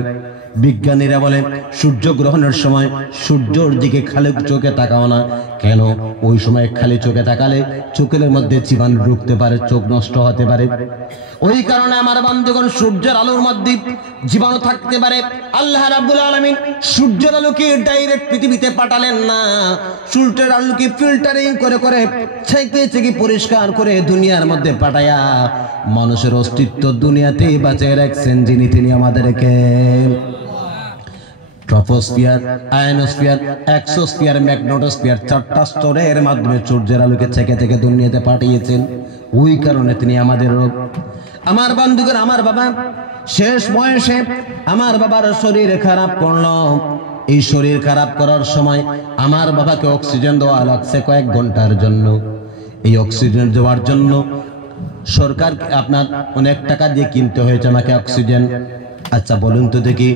বিজ্ঞানীরা বলে সূর্য গ্রহণের সময় সূর্যের দিকে খালি চোখে তাকাও না। কেন? ওই সময় খালি চোখে তাকালে চোখের মধ্যে জীবাণু ঢুকতে পারে, চোখ নষ্ট হতে পারে। ওই কারণে আমার বন্ধুগণ, সূর্যের আলোর মধ্যে জীবাণু থাকতে পারে। আল্লাহ রাব্বুল আলামিন সূর্যের আলোকে ডাইরেক্ট পৃথিবীতে পাঠালেন না, সূর্যের আলোকে ফিল্টারিং করে করে ছেঁকে পরিষ্কার করে দুনিয়ার মধ্যে পাঠায়া মানুষের অস্তিত্ব দুনিয়াতে বাঁচিয়ে রাখছেন যিনি, তিনি আমাদেরকে ট্রপোস্ফিয়ার, আয়নোস্ফিয়ার, এক্সোস্ফিয়ার, ম্যাগনেটোস্ফিয়ার 4টা স্তরের মাধ্যমে সূর্যের আলোকে ছেঁকে দুনিয়াতে পাঠিয়েছেন। ওই কারণে তিনি আমাদের রব। আমার বন্ধুগণ, আমার বাবা শেষ বয়সে আমার বাবার শরীর খারাপ করলো। এই শরীর খারাপ করার সময় আমার বাবাকে অক্সিজেন দেওয়া লাগছে কয়েক ঘন্টার জন্য। এই অক্সিজেন দেওয়ার জন্য সরকার আপনার অনেক টাকা দিয়ে কিনতে হয়েছে আমাকে অক্সিজেন। আচ্ছা বলুন তো দেখি,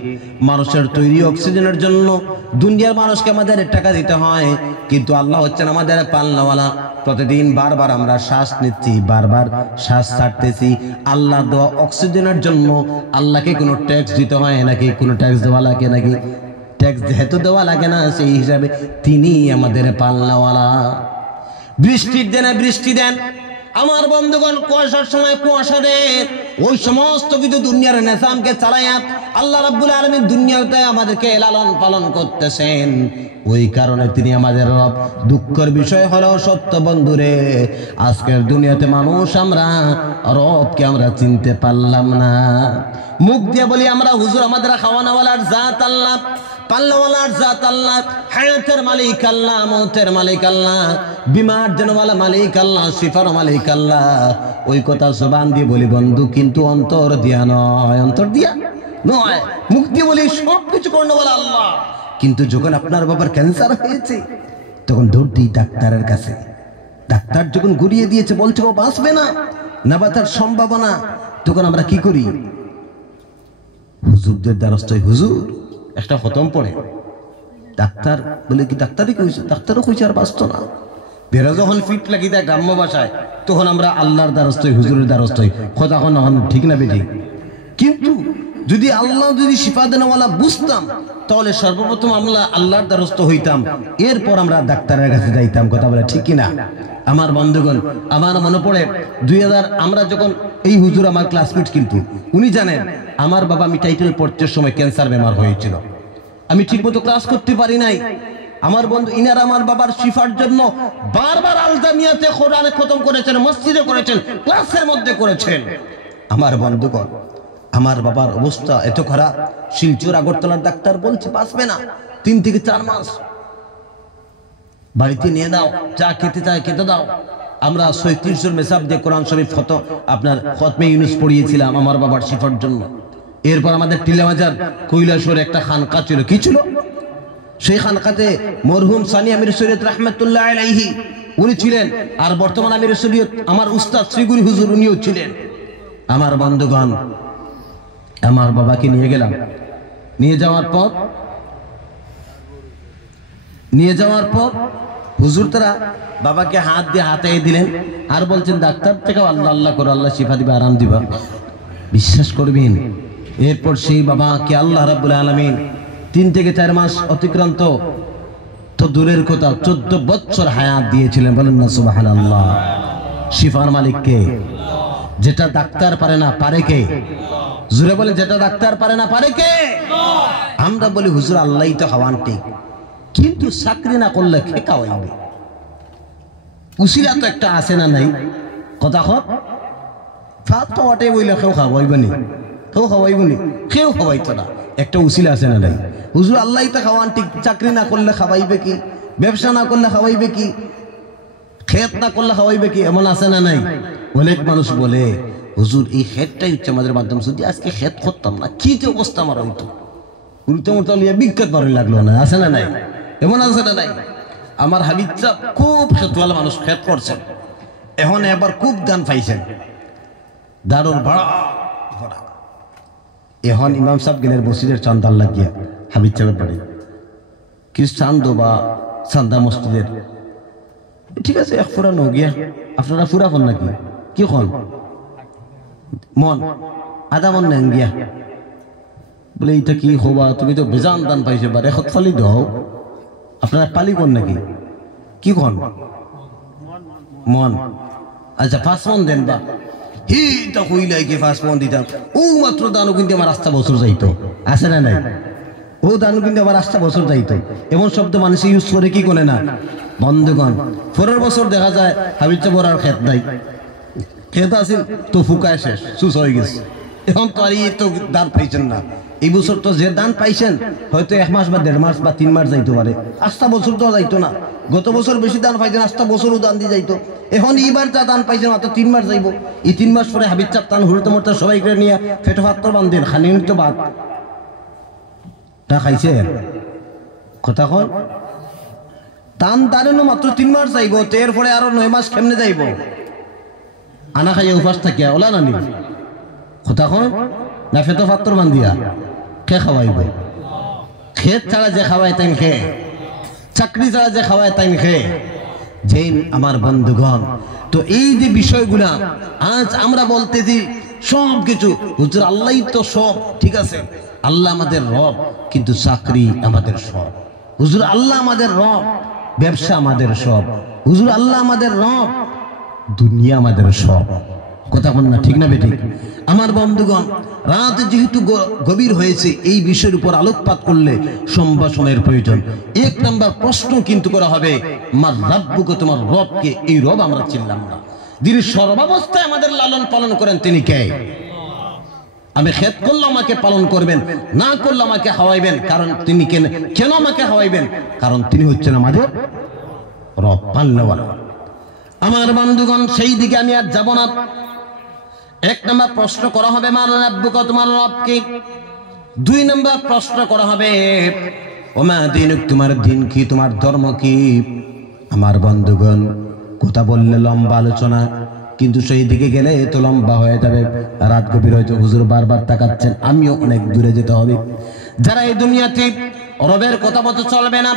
মানুষের তৈরি অক্সিজেনের জন্য দুনিয়ার মানুষকে আমাদের টাকা দিতে হয়, কিন্তু আল্লাহ হচ্ছেন আমাদের পালনাওয়ালা। প্রতিদিন বারবার আমরা শ্বাস নিচ্ছি, বারবার শ্বাস ছাড়তেছি। আল্লাহ দেওয়া অক্সিজেনের জন্য আল্লাহকে কোনো ট্যাক্স দিতে হয় নাকি? কোনো ট্যাক্স দেওয়া লাগে নাকি? ট্যাক্স যেহেতু দেওয়া লাগে না, সেই হিসাবে তিনি আমাদের পালনাওয়ালা। বৃষ্টির দিনে বৃষ্টি দেন আমার বন্ধুগণ, কুয়াশার সময় কুয়াশা দেন। ওই সমস্ত কিছু দুনিয়ার নিজামকে চালায়া আল্লাহ রাব্বুল আলামিন দুনিয়াতে আমাদেরকে লালন পালন করতেছেন। ওই কারণে তিনি আমাদের রব। দুঃখের বিষয় হলো সত্য বন্ধুরে, আজকের দুনিয়াতে মানুষ আমরা রবকে আমরা চিনতে পারলাম না। মুখ দিয়ে বলি আমরা হুজুর আমাদের খাওয়ানোওয়ালার জাত আল্লাহ, পাল্লাওয়ালার জাত আল্লাহ, হায়াতের মালিক আল্লাহ, মৌতের মালিক আল্লাহ, বিমার জনওয়ালা মালিক আল্লাহ, শিফার মালিক আল্লাহ। ওই কথা জবান দিয়ে বলি বন্ধু, কিন্তু অন্তর দিয়া নয়, অন্তর দিয়া নয়। মুখ দিয়ে বলি সব কিছু করতে বলে আল্লাহ, কিন্তু যখন আপনার বাবার ক্যান্সার হয়েছে তখন দৌড় দিই ডাক্তারের কাছে। ডাক্তার যখন ঘুরিয়ে দিয়েছে, বলছে ও বাঁচবে না, না বাঁচার সম্ভাবনা, তখন আমরা কি করি? হুজুরদের দ্বারস্থ হই, হুজুর একটা খতম পড়ে। ডাক্তার বলে কি ডাক্তারই কইছে? ডাক্তারও কইছে আর বাঁচতো না। বেড়া যখন ফিট লাগি দেয় গ্রাম্য ভাষায়, তখন আমরা আল্লাহর দ্বারস্থ হই, হুজুরের দ্বারস্থ হই। কথা এখন ঠিক না বেঠিক? কিন্তু যদি আল্লাহ যদি শিফা দেনওয়ালা বুঝতাম, তাহলে সর্বপ্রথম আমরা আল্লাহর দ্বারস্থ হইতাম, এরপর আমরা ডাক্তারের কাছে যাইতাম। কথা বলে ঠিক কিনা? আমার বন্ধুগণ, আমার মনে পড়ে 2000 আমরা যখন, এই হুজুর আমার ক্লাসমেট, কিন্তু উনি জানেন আমার বাবা, আমি টাইটেল পড়তে সময় ক্যান্সার বেমার হয়েছিল, আমি ঠিকমতো ক্লাস করতে পারি নাই। আমার বন্ধু ইনারা আমার বাবার শিফার জন্য বারবার আলজামিয়াতে কোরআনে খতম করেছেন, মসজিদে করেছেন, ক্লাসের মধ্যে করেছেন। আমার বন্ধুগণ, আমার বাবার অবস্থা এত খারাপ, শিলচর আগরতলার ডাক্তার বলছে বাঁচবে না, 3 থেকে 4 মাস। বাড়িতে নিয়ে দাও, যা খেতে চায় খেতে দাও। আমরা 36 জন মেসাব দিয়ে কোরআন শরীফ আপনার খতমে ইউনুস পড়িয়েছিলাম আমার বাবার শিফার জন্য। এরপর আমাদের টিলাবাজার কৈলাসরে একটা খানকা ছিল, কি ছিল? সেই খানকাতে মরহুম সানি আমির শরীয়ত রাহমাতুল্লাহ আলাইহি উনি ছিলেন, আর বর্তমান আমির শরীয়ত আমার উস্তাদ শ্রীগুরি হুজুর উনিও ছিলেন। আমার বন্ধুগণ, আমার বাবাকে নিয়ে গেলাম, নিয়ে যাওয়ার পর হুজুর তারা বাবাকে হাত দিয়ে হাতায় দিলেন, আর বলছেন ডাক্তার থেকে আল্লাহ আল্লাহ করো, আল্লাহ শিফা দিবা, আরাম দিবা। বিশ্বাস করবেন, এরপর সেই বাবাকে আল্লাহ রাব্বুল আলামিন 3 থেকে 4 মাস অতিক্রান্ত তো দূরের কথা 14 বছর হায়াত দিয়েছিলেন। বলেন না সুবহানাল্লাহ। শিফার মালিক কে? যেটা ডাক্তার পারে না, পারে কে? জুরে বলে, যেটা ডাক্তার পারে না, পারে কে? আমরা বলি হুজুর আল্লাহই তো খাওয়ান, ঠিক, কিন্তু চাকরি না করলে কে খাওয়াইবে? উসিলা তো একটা আছে না নাই? কথা কর, ভাত পাওয়াটে বইলে কেউ খাওয়াইবনি, কেউ খাওয়াইবনি, কেউ খাওয়াইতো না, একটা উসিলা আছে না নাই? হুজুর আল্লাহই তো খাওয়ান, ঠিক, চাকরি না করলে খাওয়াইবে কি? ব্যবসা না করলে খাওয়াইবে কি? খেত না করলে খাওয়াইবে কি? এমন আছে না নাই? অনেক মানুষ বলে হুজুর এই খেতটাই হচ্ছে আমাদের মাধ্যম, যদি আজকে খেত করতাম না কি যে অবস্থা আমার হইতো, বিজ্ঞাত বারোই লাগলো না, আছে না নাই? এমন আছে না নাই? আমার হাবিব সাহেব খুব খেতওয়ালা মানুষ, খেত করছেন, এখন এবার খুব দান পাইছেন, দারুর ভাড়া। এখন ইমাম সাহেব গেলেন মসজিদের চান্দার লাগিয়া হাবিব সাহেবের বাড়ি, কি চান্দ বা চান্দা মসজিদের, ঠিক আছে, এক ফুরা ন গিয়া, আপনারা ফুরা ফোন নাকি কি খন মন আধা মন নেন গিয়া, বলে এইটা কি হবা, তুমি তো বেজান দান পাইছে, বারে এখন ফালি দাও, আপনারা পালি কোন নাকি কি খন মন? আচ্ছা 5 মন দেন, বা হিটা কইলাই কি 5 মন দিতাম, ও মাত্র দানও কিন্তু আমার রাস্তা বছর যাইতো, আছে না নাই? ও দানও কিন্তু আমার রাস্তা বছর যাইতো। এমন শব্দ মানুষ ইউজ করে কি করে না? বন্ধুগণ, 4 বছর দেখা যায় হাবিব চাবর আর খেত নাই, খেত আছিল তো ফুকায় শেষ, সুস হয়ে গেছে। এখন তো আর তো দান পাইছেন না, এই বছর তো যে দান পাইছেন হয়তো 1 মাস বা 1.5 মাস বা 3 মাস যাইতে পারে, আস্তা বছর তো যাইতো না। গত বছর বেশি দান পাইছেন, আস্তা বছরও দান দিয়ে যাইতো। এখন এইবার যা দান পাইছেন মাত্র 3 মাস যাইব, এই 3 মাস পরে হাবিব চাপ টান হুড়তে মরতে সবাই করে নিয়ে ফেটো ভাত বান্ধেন, খানি তো ভাত তা খাইছে। কথা কন, টান দাঁড়ানো মাত্র 3 মাস যাইব, তো এরপরে আরো 9 মাস কেমনে যাইব? আনা খাইয়া উপাস থাকিয়া ওলা নানি। কথা কন না, ফেটো পাত্র বান্ধিয়া কে খাওয়াইব? খেত ছাড়া যে খাওয়ায় তাই খে, চাকরি ছাড়া যে খাওয়ায় তাই খে। যে আমার বন্ধুগণ, তো এই যে বিষয়গুলা আজ আমরা বলতেছি সব কিছু হুজুর আল্লাহই তো সব, ঠিক আছে, আল্লাহ আমাদের রব, কিন্তু চাকরি আমাদের সব। হুজুর আল্লাহ আমাদের রব, ব্যবসা আমাদের সব। হুজুর আল্লাহ আমাদের রব, দুনিয়া আমাদের সব। কথা বল না, ঠিক না বেঠিক? আমার বন্ধুগণ, রাত যেহেতু গভীর হয়েছে, এই বিষয়ের উপর আলোকপাত করলে সম্ভাষণের প্রয়োজন। 1 নম্বর প্রশ্ন কিন্তু করা হবে, মার রাব্বুকা, তোমার রবকে। এই রব আমরা চিনলাম না, যিনি সর্বাবস্থায় আমাদের লালন পালন করেন তিনি কে? আমি খেদ করলে আমাকে পালন করবেন, না করলে আমাকে খাওয়াইবেন। কারণ তিনি কেন আমাকে খাওয়াইবেন? কারণ তিনি হচ্ছেন আমাদের রব, পালনেওয়ালা। আমার বন্ধুগণ, সেই দিকে আমি আর যাব না। এক নম্বর প্রশ্ন করা হবে মান রাব্বুকা, তোমার রব কি? 2 নম্বর প্রশ্ন করা হবে ওমা দীনুক, তোমার দিন কি, তোমার ধর্ম কি? আমার বন্ধুগণ, কথা বললে লম্বা আলোচনা, কিন্তু সেই দিকে গেলে তো লম্বা হয়ে যাবে। রাত গভীর হয়তো, হুজুর বারবার তাকাচ্ছেন, আমিও অনেক দূরে যেতে হবে। যারা এই দুনিয়াতে রবের কথা মতো চলবে না,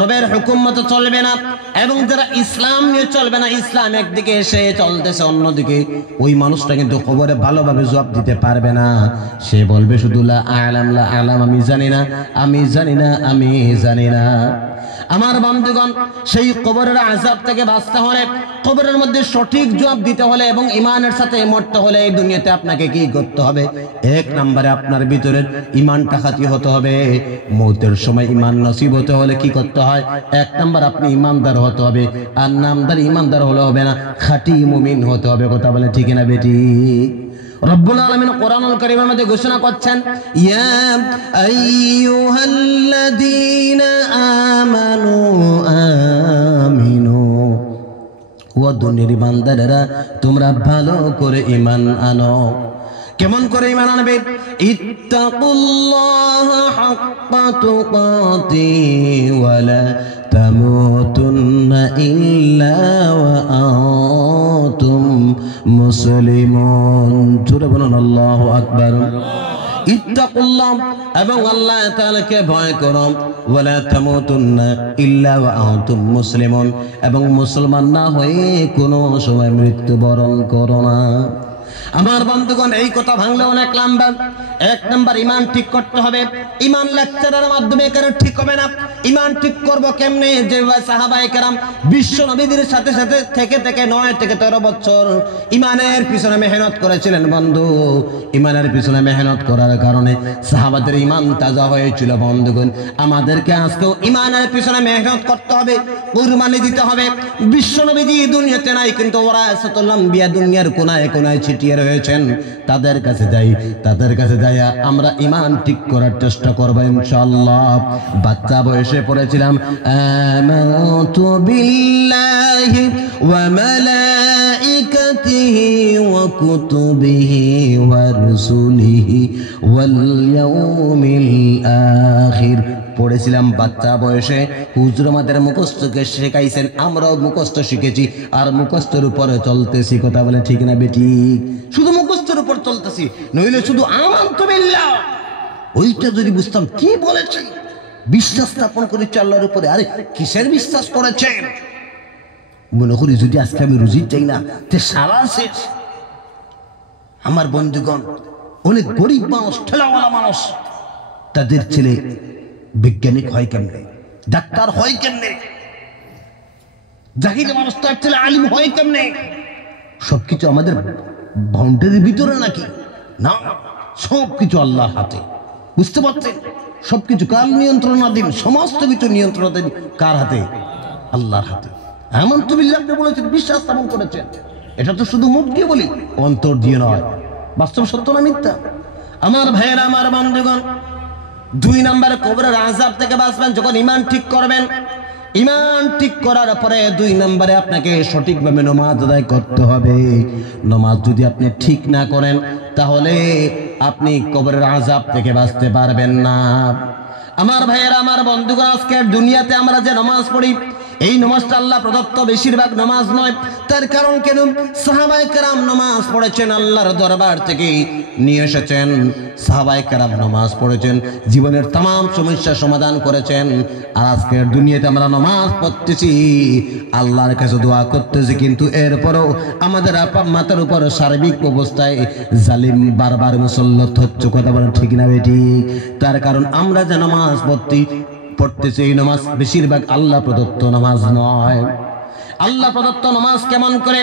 রবের হুকুম মতো চলবে না, এবং যারা ইসলাম নিয়ে চলবে না, ইসলাম একদিকে এসে চলতেছে অন্যদিকে, ওই মানুষটা কিন্তু খবরে ভালোভাবে জবাব দিতে পারবে না। সে বলবে শুধু লা আলাম, লা আলাম, আমি জানি না, আমি জানি না, আমি জানি না। আমার বন্ধুগণ, সেই কবরের আযাব থেকে বাঁচতে হলে, কবরের মধ্যে সঠিক জবাব দিতে হলে এবং ঈমানের সাথে মরতে হলে এই দুনিয়াতে আপনাকে কি করতে হবে? 1 নম্বরে আপনার ভিতরের ঈমানটা খাঁটি হতে হবে। মৌতের সময় ঈমান নসিব হতে হলে কি করতে হয়? 1 নম্বর আপনি ঈমানদার হতে হবে। আর নামদার ঈমানদার হলে হবে না, খাঁটি মুমিন হতে হবে। কথা বলে ঠিক না বেটি? রব্বুল আলামিন কোরআনুল কারীমের মধ্যে ঘোষণা করছেন, ইয়া আইয়ুহাল্লাযীনা আমানু আমিনু, ও দুনিয়ার ঈমানদারেরা তোমরা ভালো করে ঈমান আনো। কেমন করে ঈমান আনবে? ইত্তাকুল্লাহা হাক্কা তুকাতিহি ওয়া লা তামুতুন্না ইল্লা ওয়া আনতুম মুসলিমুন। জোরে বলুন আল্লাহু আকবার। ইত্তাকুল্লাহ, এবং আল্লাহ তাআলাকে ভয় করো। ওয়া লা তামুতুন্না ইল্লা ওয়া আনতুম মুসলিমুন, এবং মুসলমান না হয়ে কোনো সময় মৃত্যুবরণ করো না। আমার বন্ধুগণ, এই কথা ভাঙলে অনেক লম্বা। 1 নম্বর ঈমান ঠিক করতে হবে। ঈমান লেকচারের মাধ্যমে এখানে ঠিক হবে না। ঈমান ঠিক করব কেমনে? যে সাহাবায়ে কেরাম বিশ্ব নবীদের সাথে সাথে থেকে 9 থেকে 13 বছর ঈমানের পিছনে মেহনত করেছিলেন। বন্ধু, ঈমানের পিছনে মেহনত করার কারণে সাহাবাদের ঈমান তাজা হয়েছিল। বন্ধুগণ, আমাদেরকে আজকেও ঈমানের পিছনে মেহনত করতে হবে, কুরবানি দিতে হবে। বিশ্ব নবীজি দুনিয়াতে নাই, কিন্তু ওরাসাতুল আম্বিয়া দুনিয়ার কোনায় কোনায় ছিটিয়ে রয়েছেন। তাদের কাছে যাই, তাদের কাছে যাইয়া আমরা ঈমান ঠিক করার চেষ্টা করব ইনশাআল্লাহ। বাচ্চা বয়সে পড়েছিলাম আমানতু বিল্লাহি ওয়া মালাইকাতিহি ওয়া কুতুবিহি ওয়া রুসুলিহি ওয়াল ইয়াউমিল আখির। পড়েছিলাম বাচ্চা বয়সে। হুজুর আমাদের মুখস্থকে শেখাইছেন, আমরাও মুখস্থ শিখেছি আর মুখস্থের উপরে চলতেছি। কথা বলে ঠিক না বেটি? শুধু মুখস্থের উপর চলতেছি, নইলে শুধু আমানতু বিল্লাহ ওইটা যদি বুঝতাম কি বলেছে, বিশ্বাস স্থাপন করেছে আল্লাহর উপরে। আরে কিসের বিশ্বাস করেছে? মনে করি যদি আজকে আমি রুজি চাই না, তে সারা শেষ। আমার বন্ধুগণ, অনেক গরিব মানুষ, ঠেলাওয়ালা মানুষ, তাদের ছেলে বিজ্ঞানিক হয় কেমনে, ডাক্তার হয় কেমনে, জাহিলি মানুষ তার ছেলে আলিম হয় কেমনে? সবকিছু আমাদের বাউন্ডারির ভিতরে নাকি? না, সবকিছু আল্লাহর হাতে। বুঝতে পারছেন? সবকিছু কার নিয়ন্ত্রণাধীন? সমস্ত কিছু নিয়ন্ত্রণাধীন কার হাতে? আল্লাহর হাতে। আমানতু বিল্লাহ আপনি বলেছেন, বিশ্বাস স্থাপন করেছেন। এটা তো শুধু মুখ দিয়ে বলি, অন্তর দিয়ে নয়। বাস্তব সত্য না মিথ্যা? আমার ভাইয়েরা, আমার বন্ধুগণ, 2 নম্বরে কবরের আযাব থেকে বাঁচবেন যখন ঈমান ঠিক করবেন। ঈমান ঠিক করার পরে 2 নম্বরে আপনাকে সঠিকভাবে নামাজ আদায় করতে হবে। নামাজ যদি আপনি ঠিক না করেন, তাহলে আপনি কবরের আযাব থেকে বাঁচতে পারবেন না। আমার ভাইয়েরা, আমার বন্ধুগণ, আজকের দুনিয়াতে আমরা যে নামাজ পড়ি, এই নামাজটা আল্লাহ প্রদত্ত বেশিরভাগ নামাজ নয়। তার কারণ কেন? সাহাবায়ে কেরাম নামাজ পড়েছেন, আল্লাহর দরবার থেকে নিয়ে এসেছেন। সাহাবায়ে কেরাম নামাজ পড়েছেন, জীবনের तमाम সমস্যার সমাধান করেছেন। আর আজকের দুনিয়াতে আমরা নামাজ পড়তেছি, আল্লাহর কাছে দোয়া করতেছি, কিন্তু এরপরও আমাদের মাথার উপর সার্বিক অবস্থায় জালিম বারবার মুসল্লত হচ্ছে। কথা বলেন ঠিক না বেটি? তার কারণ আমরা যে নামাজ পড়তেছি, এই নামাজ বেশিরভাগ আল্লাহ প্রদত্ত নামাজ নয়। আল্লাহ প্রদত্ত নামাজ কেমন করে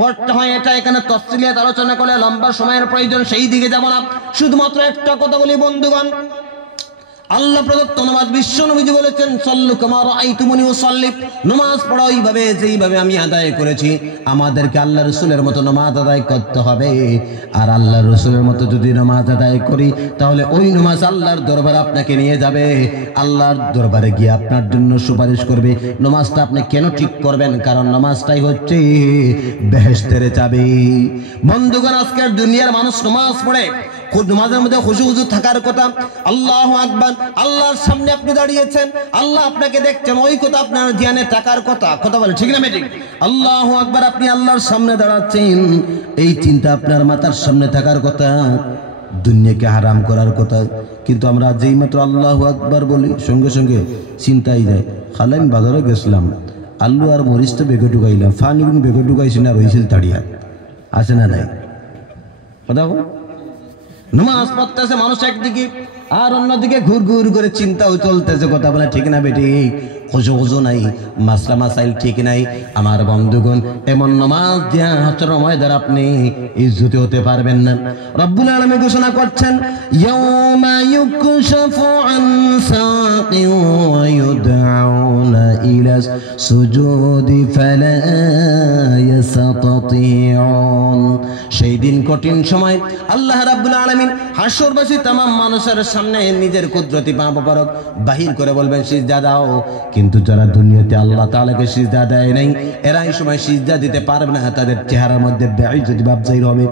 পড়তে হয় এটা এখানে তফসিলিয়াত আলোচনা করে লম্বা সময়ের প্রয়োজন, সেই দিকে যাব না। শুধুমাত্র একটা কথা বলি বন্ধুগণ, আল্লাহ প্রদত্ত নামাজ। বিশ্ব নবীজি বলেছেন সল্লু কামা রাআইতুমুনি উসাল্লি, নামাজ পড়ো এইভাবে যেইভাবে আমি আদায় করেছি। আমাদেরকে আল্লাহ রাসূলের মতো নামাজ আদায় করতে হবে। আর আল্লাহ রাসূলের মতো যদি নামাজ আদায় করি তাহলে ওই নামাজ আল্লাহর দরবারে আপনাকে নিয়ে যাবে, আল্লাহর দরবারে গিয়ে আপনার জন্য সুপারিশ করবে। নামাজটা আপনি কেন ঠিক করবেন? কারণ নামাজটাই হচ্ছে বেহেশতের চাবি। বন্ধুগণ, আজকের দুনিয়ার মানুষ নামাজ পড়ে, নামাজের মধ্যে খুশু খুশু থাকার কথা। আল্লাহু আকবার, আল্লাহর সামনে আপনি দাঁড়িয়েছেন, আল্লাহ আপনাকে দেখছেন, ওই কথা আপনার ধ্যানে থাকার কথা। কথা বলে ঠিক না ঠিক? আল্লাহু আকবার, আপনি আল্লাহর সামনে দাঁড়াচ্ছেন, এই চিন্তা আপনার মাথার সামনে থাকার কথা, দুনিয়াকে হারাম করার কথা। কিন্তু আমরা যেই মাত্র আল্লাহু আকবার বলি সঙ্গে সঙ্গে চিন্তাই যায়, খালাইন বাজারে গেছিলাম, আলু আর মরিচ তো বেগে ঢুকাইলাম, ফানি বেগে ঢুকাইছি না, রইছিল তাড়িয়া। আছে না নাই? কথা বল। নামাজ পড়তেছে মানুষ একদিকে, আর অন্যদিকে ঘুর ঘুর করে চিন্তাও চলতেছে। কথা বলে ঠিক না বেটি? খুশু খুশু নাই, মাসলা মাসাইল ঠিক নাই। আমার বন্ধুগণ, এমন নামাজ দিয়া হাসরের ময়দানে আপনি ইজ্জতি হতে পারবেন না। রব্বুল আলামিন ঘোষণা করছেন, ইয়াউমা ইউকশাফু আন সাকিন ওয়া ইউদআউনা ইলা সুজুদি ফালা ইয়াসতাতিউন। সেই দিন কঠিন সময় আল্লাহ রাব্বুল আলামিন হাসরবাসী तमाम মানুষের সামনে নিজের কুদরতি পা মোবারক বাহির করে বলবেন সিজদা দাও। কিন্তু যারা দুনিয়াতে আল্লাহ তাআলাকে সিজদা দেয় নাই, এরা এই সময় সিজদা দিতে পারবে না, তাদের চেহারার মধ্যে বেইজ্জতি ভাব জাহির হবে।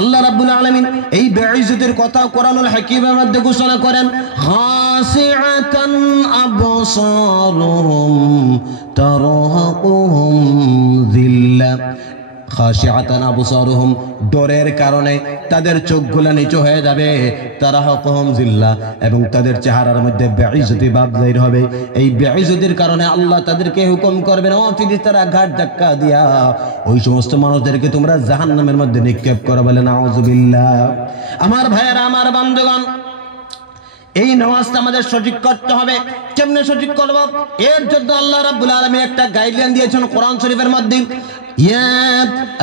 আল্লাহ রাব্বুল আলামিন এই বেইজ্জতির কথা কোরআনুল হাকীমের মধ্যে ঘোষণা করেন, খাসিআতান আবসারুহুম তারহাকুহুম যিল্লা। খাশিআতান আবসারুহুম, ডরের কারণে তাদের চোখগুলো নিচু হয়ে যাবে, তারহাকুহুম যিল্লা, এবং তাদের চেহারার মধ্যে বেইজ্জতি ভাব জাহির হবে। এই বেইজ্জতির কারণে আল্লাহ তাদেরকে হুকুম করবেন, ও ফেরেশতারা ঘাট ধাক্কা দিয়া ওই সমস্ত মানুষদেরকে তোমরা জাহান্নামের মধ্যে নিক্ষেপ করো। বলে নাউযুবিল্লাহ। আমার ভাইয়েরা, আমার বন্ধুগণ, এই নামাজটা আমাদের সঠিক করতে হবে। কেমনে সঠিক করব? এর জন্য আল্লাহ রাব্বুল আলামিন একটা গাইডলাইন দিয়েছেন কোরআন শরীফের মধ্যে। ইয়া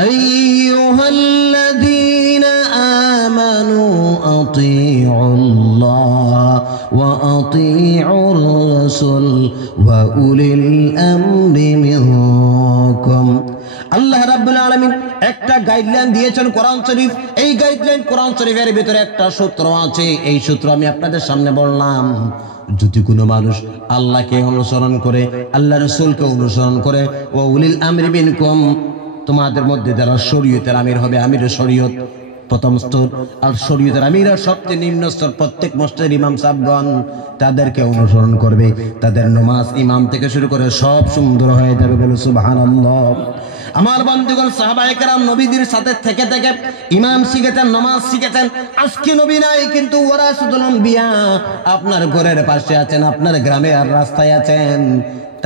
আইয়ুহাল্লাযীনা আমানু আতিউল্লাহ ওয়া আতিউর রাসূল ওয়া উলিল আমরি মিনকুম। আল্লাহ রাব্বুল আলামিন একটা গাইডলাইন দিয়েছেন কোরআন শরীফ। এই গাইডলাইন কোরআন শরীফের ভিতরে একটা সূত্র আছে। এই সূত্র আমি আপনাদের সামনে বললাম। যদি কোনো মানুষ আল্লাহকে অনুসরণ করে, আল্লাহ রাসূলকে অনুসরণ করে, ওয়া উলিল আমরি মিনকুম, তোমাদের মধ্যে যারা শরীয়তের আমির হবে, আমির শরীয়ত প্রথম স্তর, আর শরীয়তের আমিরা সবচেয়ে নিম্ন স্তর, প্রত্যেক মসজিদের ইমাম সাহেবগণ তাদেরকে অনুসরণ করবে, তাদের নামাজ ইমাম থেকে শুরু করে সব সুন্দর হয়ে যাবে। বলে সুবহানাল্লাহ। আমার বন্ধুগণ, সাহাবায়ে কেরাম নবীদের সাথে থেকে থেকে ইমাম শিখেছেন, নামাজ শিখেছেন। আজকে নবী নাই, কিন্তু ওয়ারাসাতুল আম্বিয়া আপনার ঘরের পাশে আছেন, আপনার গ্রামে আর রাস্তায় আছেন।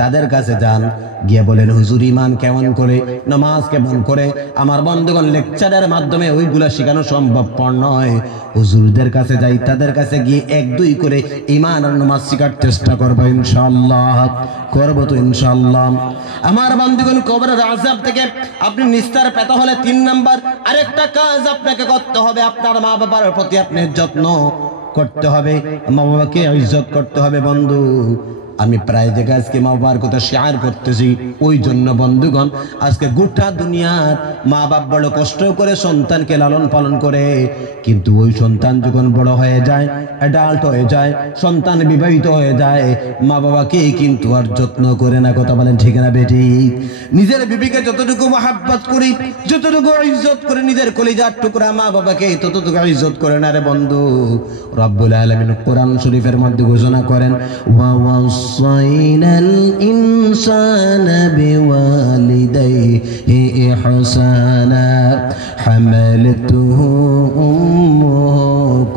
তাদের কাছে যান, গিয়ে বলেন, হুজুর ইমান কেমন করে, নামাজ কেমন করে। আমার বন্ধুগণ, লেকচারের মাধ্যমে ওইগুলা শেখানো সম্ভবপর নয়। হুজুরদের কাছে যাই, তাদের কাছে গিয়ে এক দুই করে ইমান আর নামাজ শেখার চেষ্টা করবো ইনশাআল্লাহ। করবো তো ইনশাআল্লাহ। আমার বন্ধুগণ, কবরের আযাব থেকে আপনি নিস্তার পেতে হলে 3 নাম্বার আরেকটা কাজ আপনাকে করতে হবে। আপনার মা বাবার প্রতি আপনি যত্ন করতে হবে, মা বাবাকে ইজ্জত করতে হবে। বন্ধু, আমি প্রায় জায়গায় আজকে মা বাবার কথা শেয়ার করতেছি। ওই জন্য বন্ধুগণ, আজকে গোটা দুনিয়ার মা বাপ বড় কষ্ট করে সন্তানকে লালন পালন করে, কিন্তু ওই সন্তান যখন বড় হয়ে যায়, অ্যাডাল্ট হয়ে যায়, সন্তান বিবাহিত হয়ে যায়, মা বাবাকে কিন্তু আর যত্ন করে না। কথা বলেন ঠিক না বেটি? নিজের বিবিকে যতটুকু মহাব্বত করি, যতটুকু ইজ্জত করে নিজের কলিজার টুকরা মা বাবাকে ততটুকু ইজ্জত করে না রে বন্ধু। রব্বুল আলামিন কোরআন শরীফের মধ্যে ঘোষণা করেন, وَوَصَّيْنَا الْإِنسَانَ بِوَالِدَيْهِ إِحْسَانًا حَمَلَتْهُ أُمُّهُ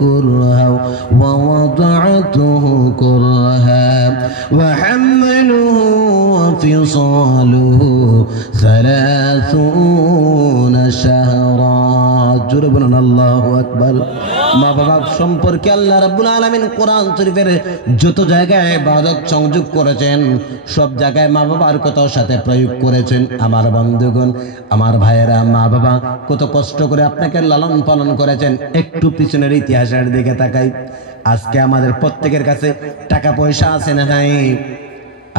كُرْهًا وَوَضَعَتْهُ كُرْهًا وَحَمْلُهُ وَفِصَالُهُ 30 شهرا। জোরে বলুন আল্লাহু আকবার। মা বাবা সম্পর্কে আল্লাহ রাব্বুল আলামিন কোরআন শরীফের যত জায়গায় ইবাদত সংযোগ করেছেন, সব জায়গায় মা বাবার কথার সাথে প্রয়োগ করেছেন। আমার বন্ধুগণ, আমার ভাইয়েরা, মা বাবা কত কষ্ট করে আপনাকে লালন পালন করেছেন। একটু পিছনের ইতিহাসের দিকে তাকাই। আজকে আমাদের প্রত্যেকের কাছে টাকা পয়সা আছে না নাই?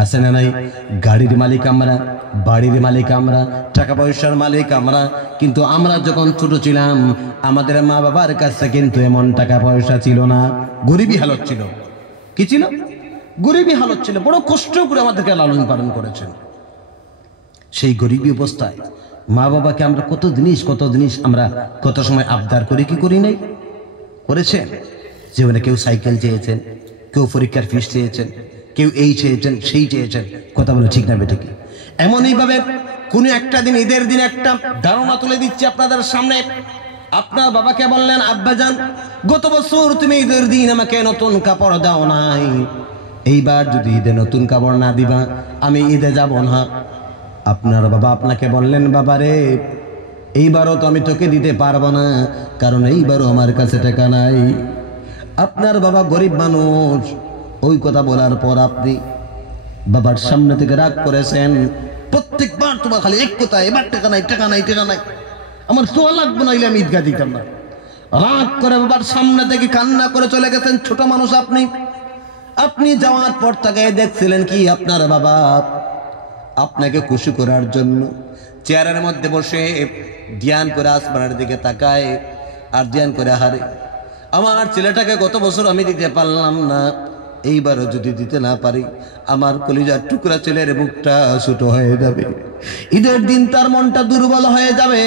আছে না নাই? গাড়ির মালিক আমরা, বাড়ির মালিক আমরা, টাকা পয়সার মালিক আমরা। কিন্তু আমরা যখন ছোট ছিলাম আমাদের মা বাবার কাছে কিন্তু এমন টাকা পয়সা ছিল না, গরিবী হালত ছিল। কি ছিল? গরিবী হালত ছিল। বড় কষ্ট করে আমাদেরকে লালন পালন করেছেন। সেই গরিবী অবস্থায় মা বাবাকে আমরা কত জিনিস আমরা কত সময় আবদার করি, কি করি নাই? করেছেন। জীবনে কেউ সাইকেল চেয়েছেন, কেউ পরীক্ষার ফিস চেয়েছেন, কেউ এই চেয়েছেন, সেই চেয়েছেন। কথা বলে ঠিক না বেটে? কি এমনইভাবে কোন একটা দিন, ঈদের দিন একটা ধারণা তুলে দিচ্ছি আপনাদের সামনে। আপনার বাবাকে বললেন, আব্বাজান গত বছর তুমি ঈদের দিন আমাকে নতুন কাপড় দাও নাই, এইবার যদি ঈদে নতুন কাপড় না দিবা আমি ঈদে যাব না। আপনার বাবা আপনাকে বললেন, বাবারে এইবারও তো আমি তোকে দিতে পারবো না, কারণ এইবারও আমার কাছে টাকা নাই। আপনার বাবা গরিব মানুষ। ওই কথা বলার পর আপনি বাবার সামনে থেকে রাগ করেছেন। প্রত্যেকবার তোমার খালি এক কথা, এবার টাকা নাই, টাকা নাই, টাকা নাই, আমার তো লাগবে না, আমি ঈদগাহ দিতাম না। রাগ করে বাবার সামনে থেকে কান্না করে চলে গেছেন। ছোট মানুষ আপনি। আপনি যাওয়ার পর তাকে দেখছিলেন কি আপনার বাবা আপনাকে খুশি করার জন্য চেয়ারের মধ্যে বসে ধ্যান করে আসমানের দিকে তাকায় আর ধ্যান করে, হারে আমার ছেলেটাকে গত বছর আমি দিতে পারলাম না, এইবারও যদি দিতে না পারি আমার কলিজার টুকরা ছেলের বুকটা ছোট হয়ে যাবে, ঈদের দিন তার মনটা দুর্বল হয়ে যাবে।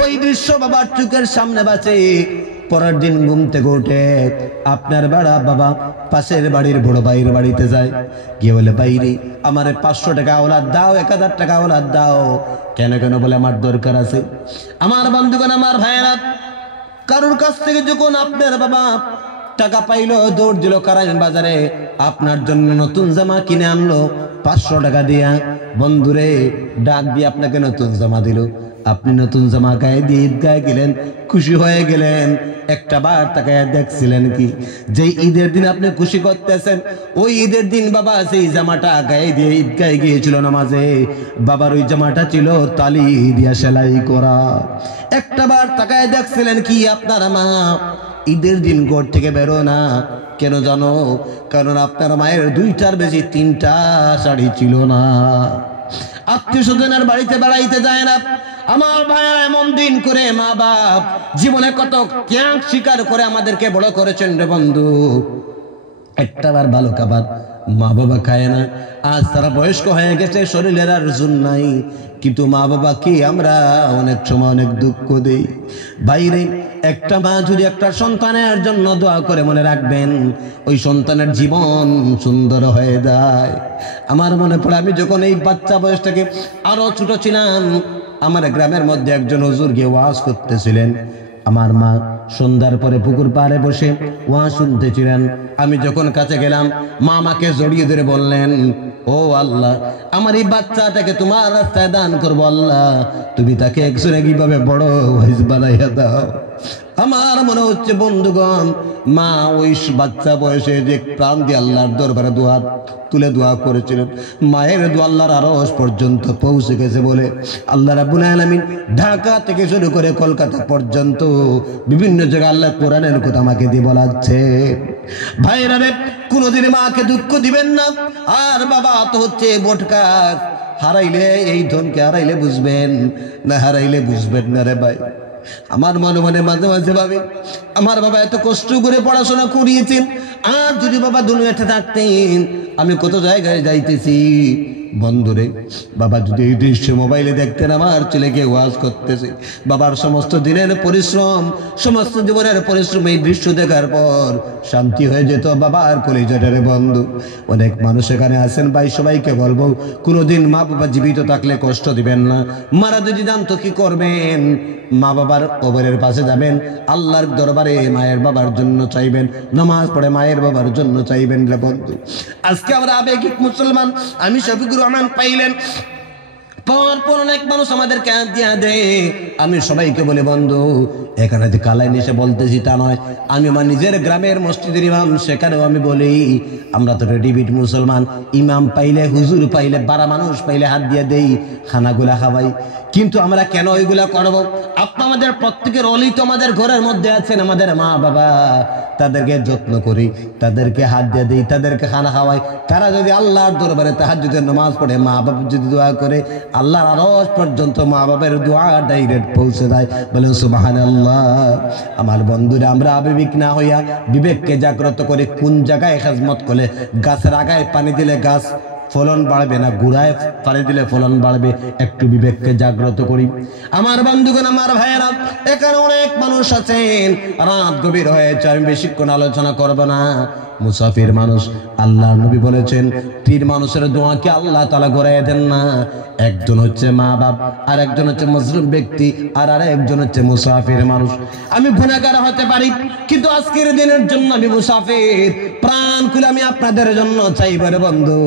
ওই দৃশ্য বাবার চোখের সামনে বাঁচে। পরের দিন ঘুম থেকে উঠে আপনার বাবা পাশের বাড়ির বড় ভাইয়ের বাড়িতে যায়, গিয়ে বলে, বাইরে আমারে 500 টাকা ওলাদ দাও, 1000 টাকা ওলাদ দাও। কেন কেন বলে, আমার দরকার আছে। আমার বন্ধুগণ, আমার ভাইয়েরা, কারোর কাছ থেকে যখন আপনার বাবা টাকা পাইলো দৌড় দিল কারাইন বাজারে, আপনার জন্য নতুন জামা কিনে আনলো 500 টাকা দিয়া। বন্ধুরে ডাক দিয়ে আপনাকে নতুন জামা দিল, আপনি নতুন জামা গায়ে দিয়ে ঈদগাহে গেলেন, খুশি হয়ে গেলেন। একটা বার তাকায় দেখছিলেন কি যে ঈদের দিন আপনি খুশি করতেছেন, ওই ঈদের দিন বাবা সেই জামাটা গায়ে দিয়ে ঈদগাহে গিয়েছিল নামাজে, বাবার ওই জামাটা ছিল তালি দিয়া সেলাই করা। একটা বার তাকায় দেখছিলেন কি আপনার মা ঈদের দিন ঘর থেকে বেরো না, কেন জানো? কারণ আপনার মায়ের 2টার বেশি 3টা শাড়ি ছিল না। আত্মীয় স্বজনের বাড়িতে বেড়াইতে যায় না। আমার ভাইয়া এমন দিন করে মা বাপ জীবনে কত ত্যাগ স্বীকার করে আমাদেরকে বড় করেছেন রে বন্ধু। একটাবার ভালো খাবার মা বাবা খায় না। আজ তারা বয়স্ক হয়ে গেছে, শরীরের আর জোর নাই, কিন্তু মা বাবা কি আমরা অনেক সময় অনেক দুঃখ দেই। বাইরে একটা মা যদি একটা সন্তানের জন্য দোয়া করে, মনে রাখবেন ওই সন্তানের জীবন সুন্দর হয়ে যায়। আমার মনে পড়ে আমি যখন এই বাচ্চা বয়সটাকে আরো ছোট ছিলাম, আমার গ্রামের মধ্যে একজন হুজুর গিয়ে ওয়াজ করতেছিলেন। আমার মা সন্ধ্যার পরে পুকুর পাড়ে বসে ওয়াজ শুনতেছিলেন। আমি যখন কাছে গেলাম, মা আমাকে জড়িয়ে ধরে বললেন, ও আল্লাহ, আমার এই বাচ্চাটাকে তোমার রাস্তায় দান করবো আল্লাহ, তুমি তাকে একজনে কিভাবে বড় ওয়াইজ বানাইয়া দাও। আমার মনে হচ্ছে বন্ধুগণ, মা ওই বাচ্চা বয়সে যে প্রাণ দিয়ে আল্লাহর দরবারে দোয়া তুলে দোয়া করেছিলেন, মায়ের দোয়া আল্লাহর আরশ পর্যন্ত পৌঁছে গেছে বলে আল্লাহ রাব্বুল আলামিন ঢাকা থেকে শুরু করে কলকাতা পর্যন্ত বিভিন্ন জায়গায় আল্লাহ কোরআনের কথা আমাকে দিয়ে বলাচ্ছে। ভাইরা রে, কোনোদিন মাকে দুঃখ দিবেন না। আর বাবা তো হচ্ছে বোটকা, হারাইলে এই ধনকে হারাইলে বুঝবেন না, হারাইলে বুঝবেন না রে ভাই। আমার মনে মনে মাঝে মাঝে ভাবে, আমার বাবা এত কষ্ট করে পড়াশোনা করিয়েছেন, আর যদি বাবা দুনিয়াতে থাকতেন আমি কত জায়গায় যাইতেছি। বন্ধুরে, বাবা যদি এই দৃশ্য মোবাইলে দেখতেন, আমার ছেলেকে ওয়াজ করতেছে, বাবার সমস্ত দিনের পরিশ্রম, সমস্ত জীবনের পরিশ্রম এই দৃশ্য দেখার পর শান্তি হয়ে যেত বাবার কলিজাটারে। বন্ধু, অনেক মানুষ এখানে আছেন ভাই, সবাইকে বলবো কোনোদিন মা বাবা জীবিত থাকলে কষ্ট দিবেন না। মারা যদি জানতো কি করবেন? মা বাবার কবরের পাশে যাবেন, আল্লাহর দরবারে মায়ের বাবার জন্য চাইবেন, নামাজ পড়ে মায়ের বাবার জন্য চাইবেন রে বন্ধু। আজকে আমরা আবেগিক মুসলমান। আমি শফিকুর রহমান পাইলেন পর অনেক মানুষ আমাদেরকে দিয়া দেয়। আমি সবাইকে বলে, বন্ধু এখানে যে কালাই নিশে বলতেছি তা নয়, আমি আমার নিজের গ্রামের মসজিদের ইমাম, সেখানেও আমি বলি আমরা তো রেডিমেড মুসলমান। ইমাম পাইলে, হুজুর পাইলে, বারা মানুষ পাইলে হাত দিয়ে দেই, খানাগুলা খাওয়াই। কিন্তু আমরা কেন ওইগুলা করবো? আপনি আমাদের প্রত্যেকের অলি তো আমাদের ঘরের মধ্যে আছেন, আমাদের মা বাবা, তাদেরকে যত্ন করি, তাদেরকে হাত দিয়ে দিই, তাদেরকে খানা খাওয়াই। তারা যদি আল্লাহর দরবারে তাহাজ্জুদের নামাজ পড়ে, মা বাবা যদি দোয়া করে, আল্লাহর আরশ পর্যন্ত মা বাবার দোয়া ডাইরেক্ট পৌঁছে দেয়। বলেন সুবহানাল্লাহ। আমার বন্ধুরা, আমরা আবেগিক না হইয়া বিবেককে জাগ্রত করে কোন জায়গায় খেজমত করলে গাছের আগায় পানি দিলে গাছ ফলন বাড়বে না, গুড়ায় পানি দিলে ফলন বাড়বে, একটু বিবেককে জাগ্রত করি। আমার বন্ধুগণ, আমার ভাইয়েরা, এখানে অনেক মানুষ আছেন, রাত গভীর হয়েছে, আমি বেশিক্ষণ আলোচনা করব না। মুসাফির মানুষ, আল্লাহ নবী বলেছেন 3 মানুষের দোয়াকে আল্লাহ তাআলা ঘুরাইয়া দেন না। একজন হচ্ছে মা বাপ, আর একজন হচ্ছে মুসলিম ব্যক্তি, আর একজন হচ্ছে মুসাফির মানুষ। আমি গুনাহগার হতে পারি, কিন্তু আজকের দিনের জন্য আমি মুসাফির। প্রাণ খুলে আমি আপনাদের জন্য চাইবার বন্ধু,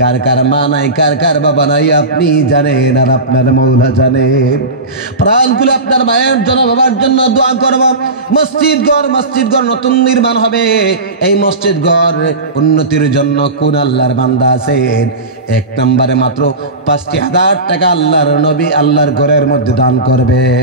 কার কার মা নাই, কার কার বাবা নাই, আপনি জানেন আর আপনার মৌলা জানেন। প্রাণ খুলে আপনার ভাইয়ের জন্য, বাবার জন্য দোয়া করব। মসজিদ ঘর নতুন নির্মাণ হবে। এই মসজিদ ঘর উন্নতির জন্য কোন আল্লাহর বান্দা আছেন? 1 নম্বরে মাত্র 5,000 টাকা আল্লাহর নবী আল্লাহর ঘরের মধ্যে দান করবে।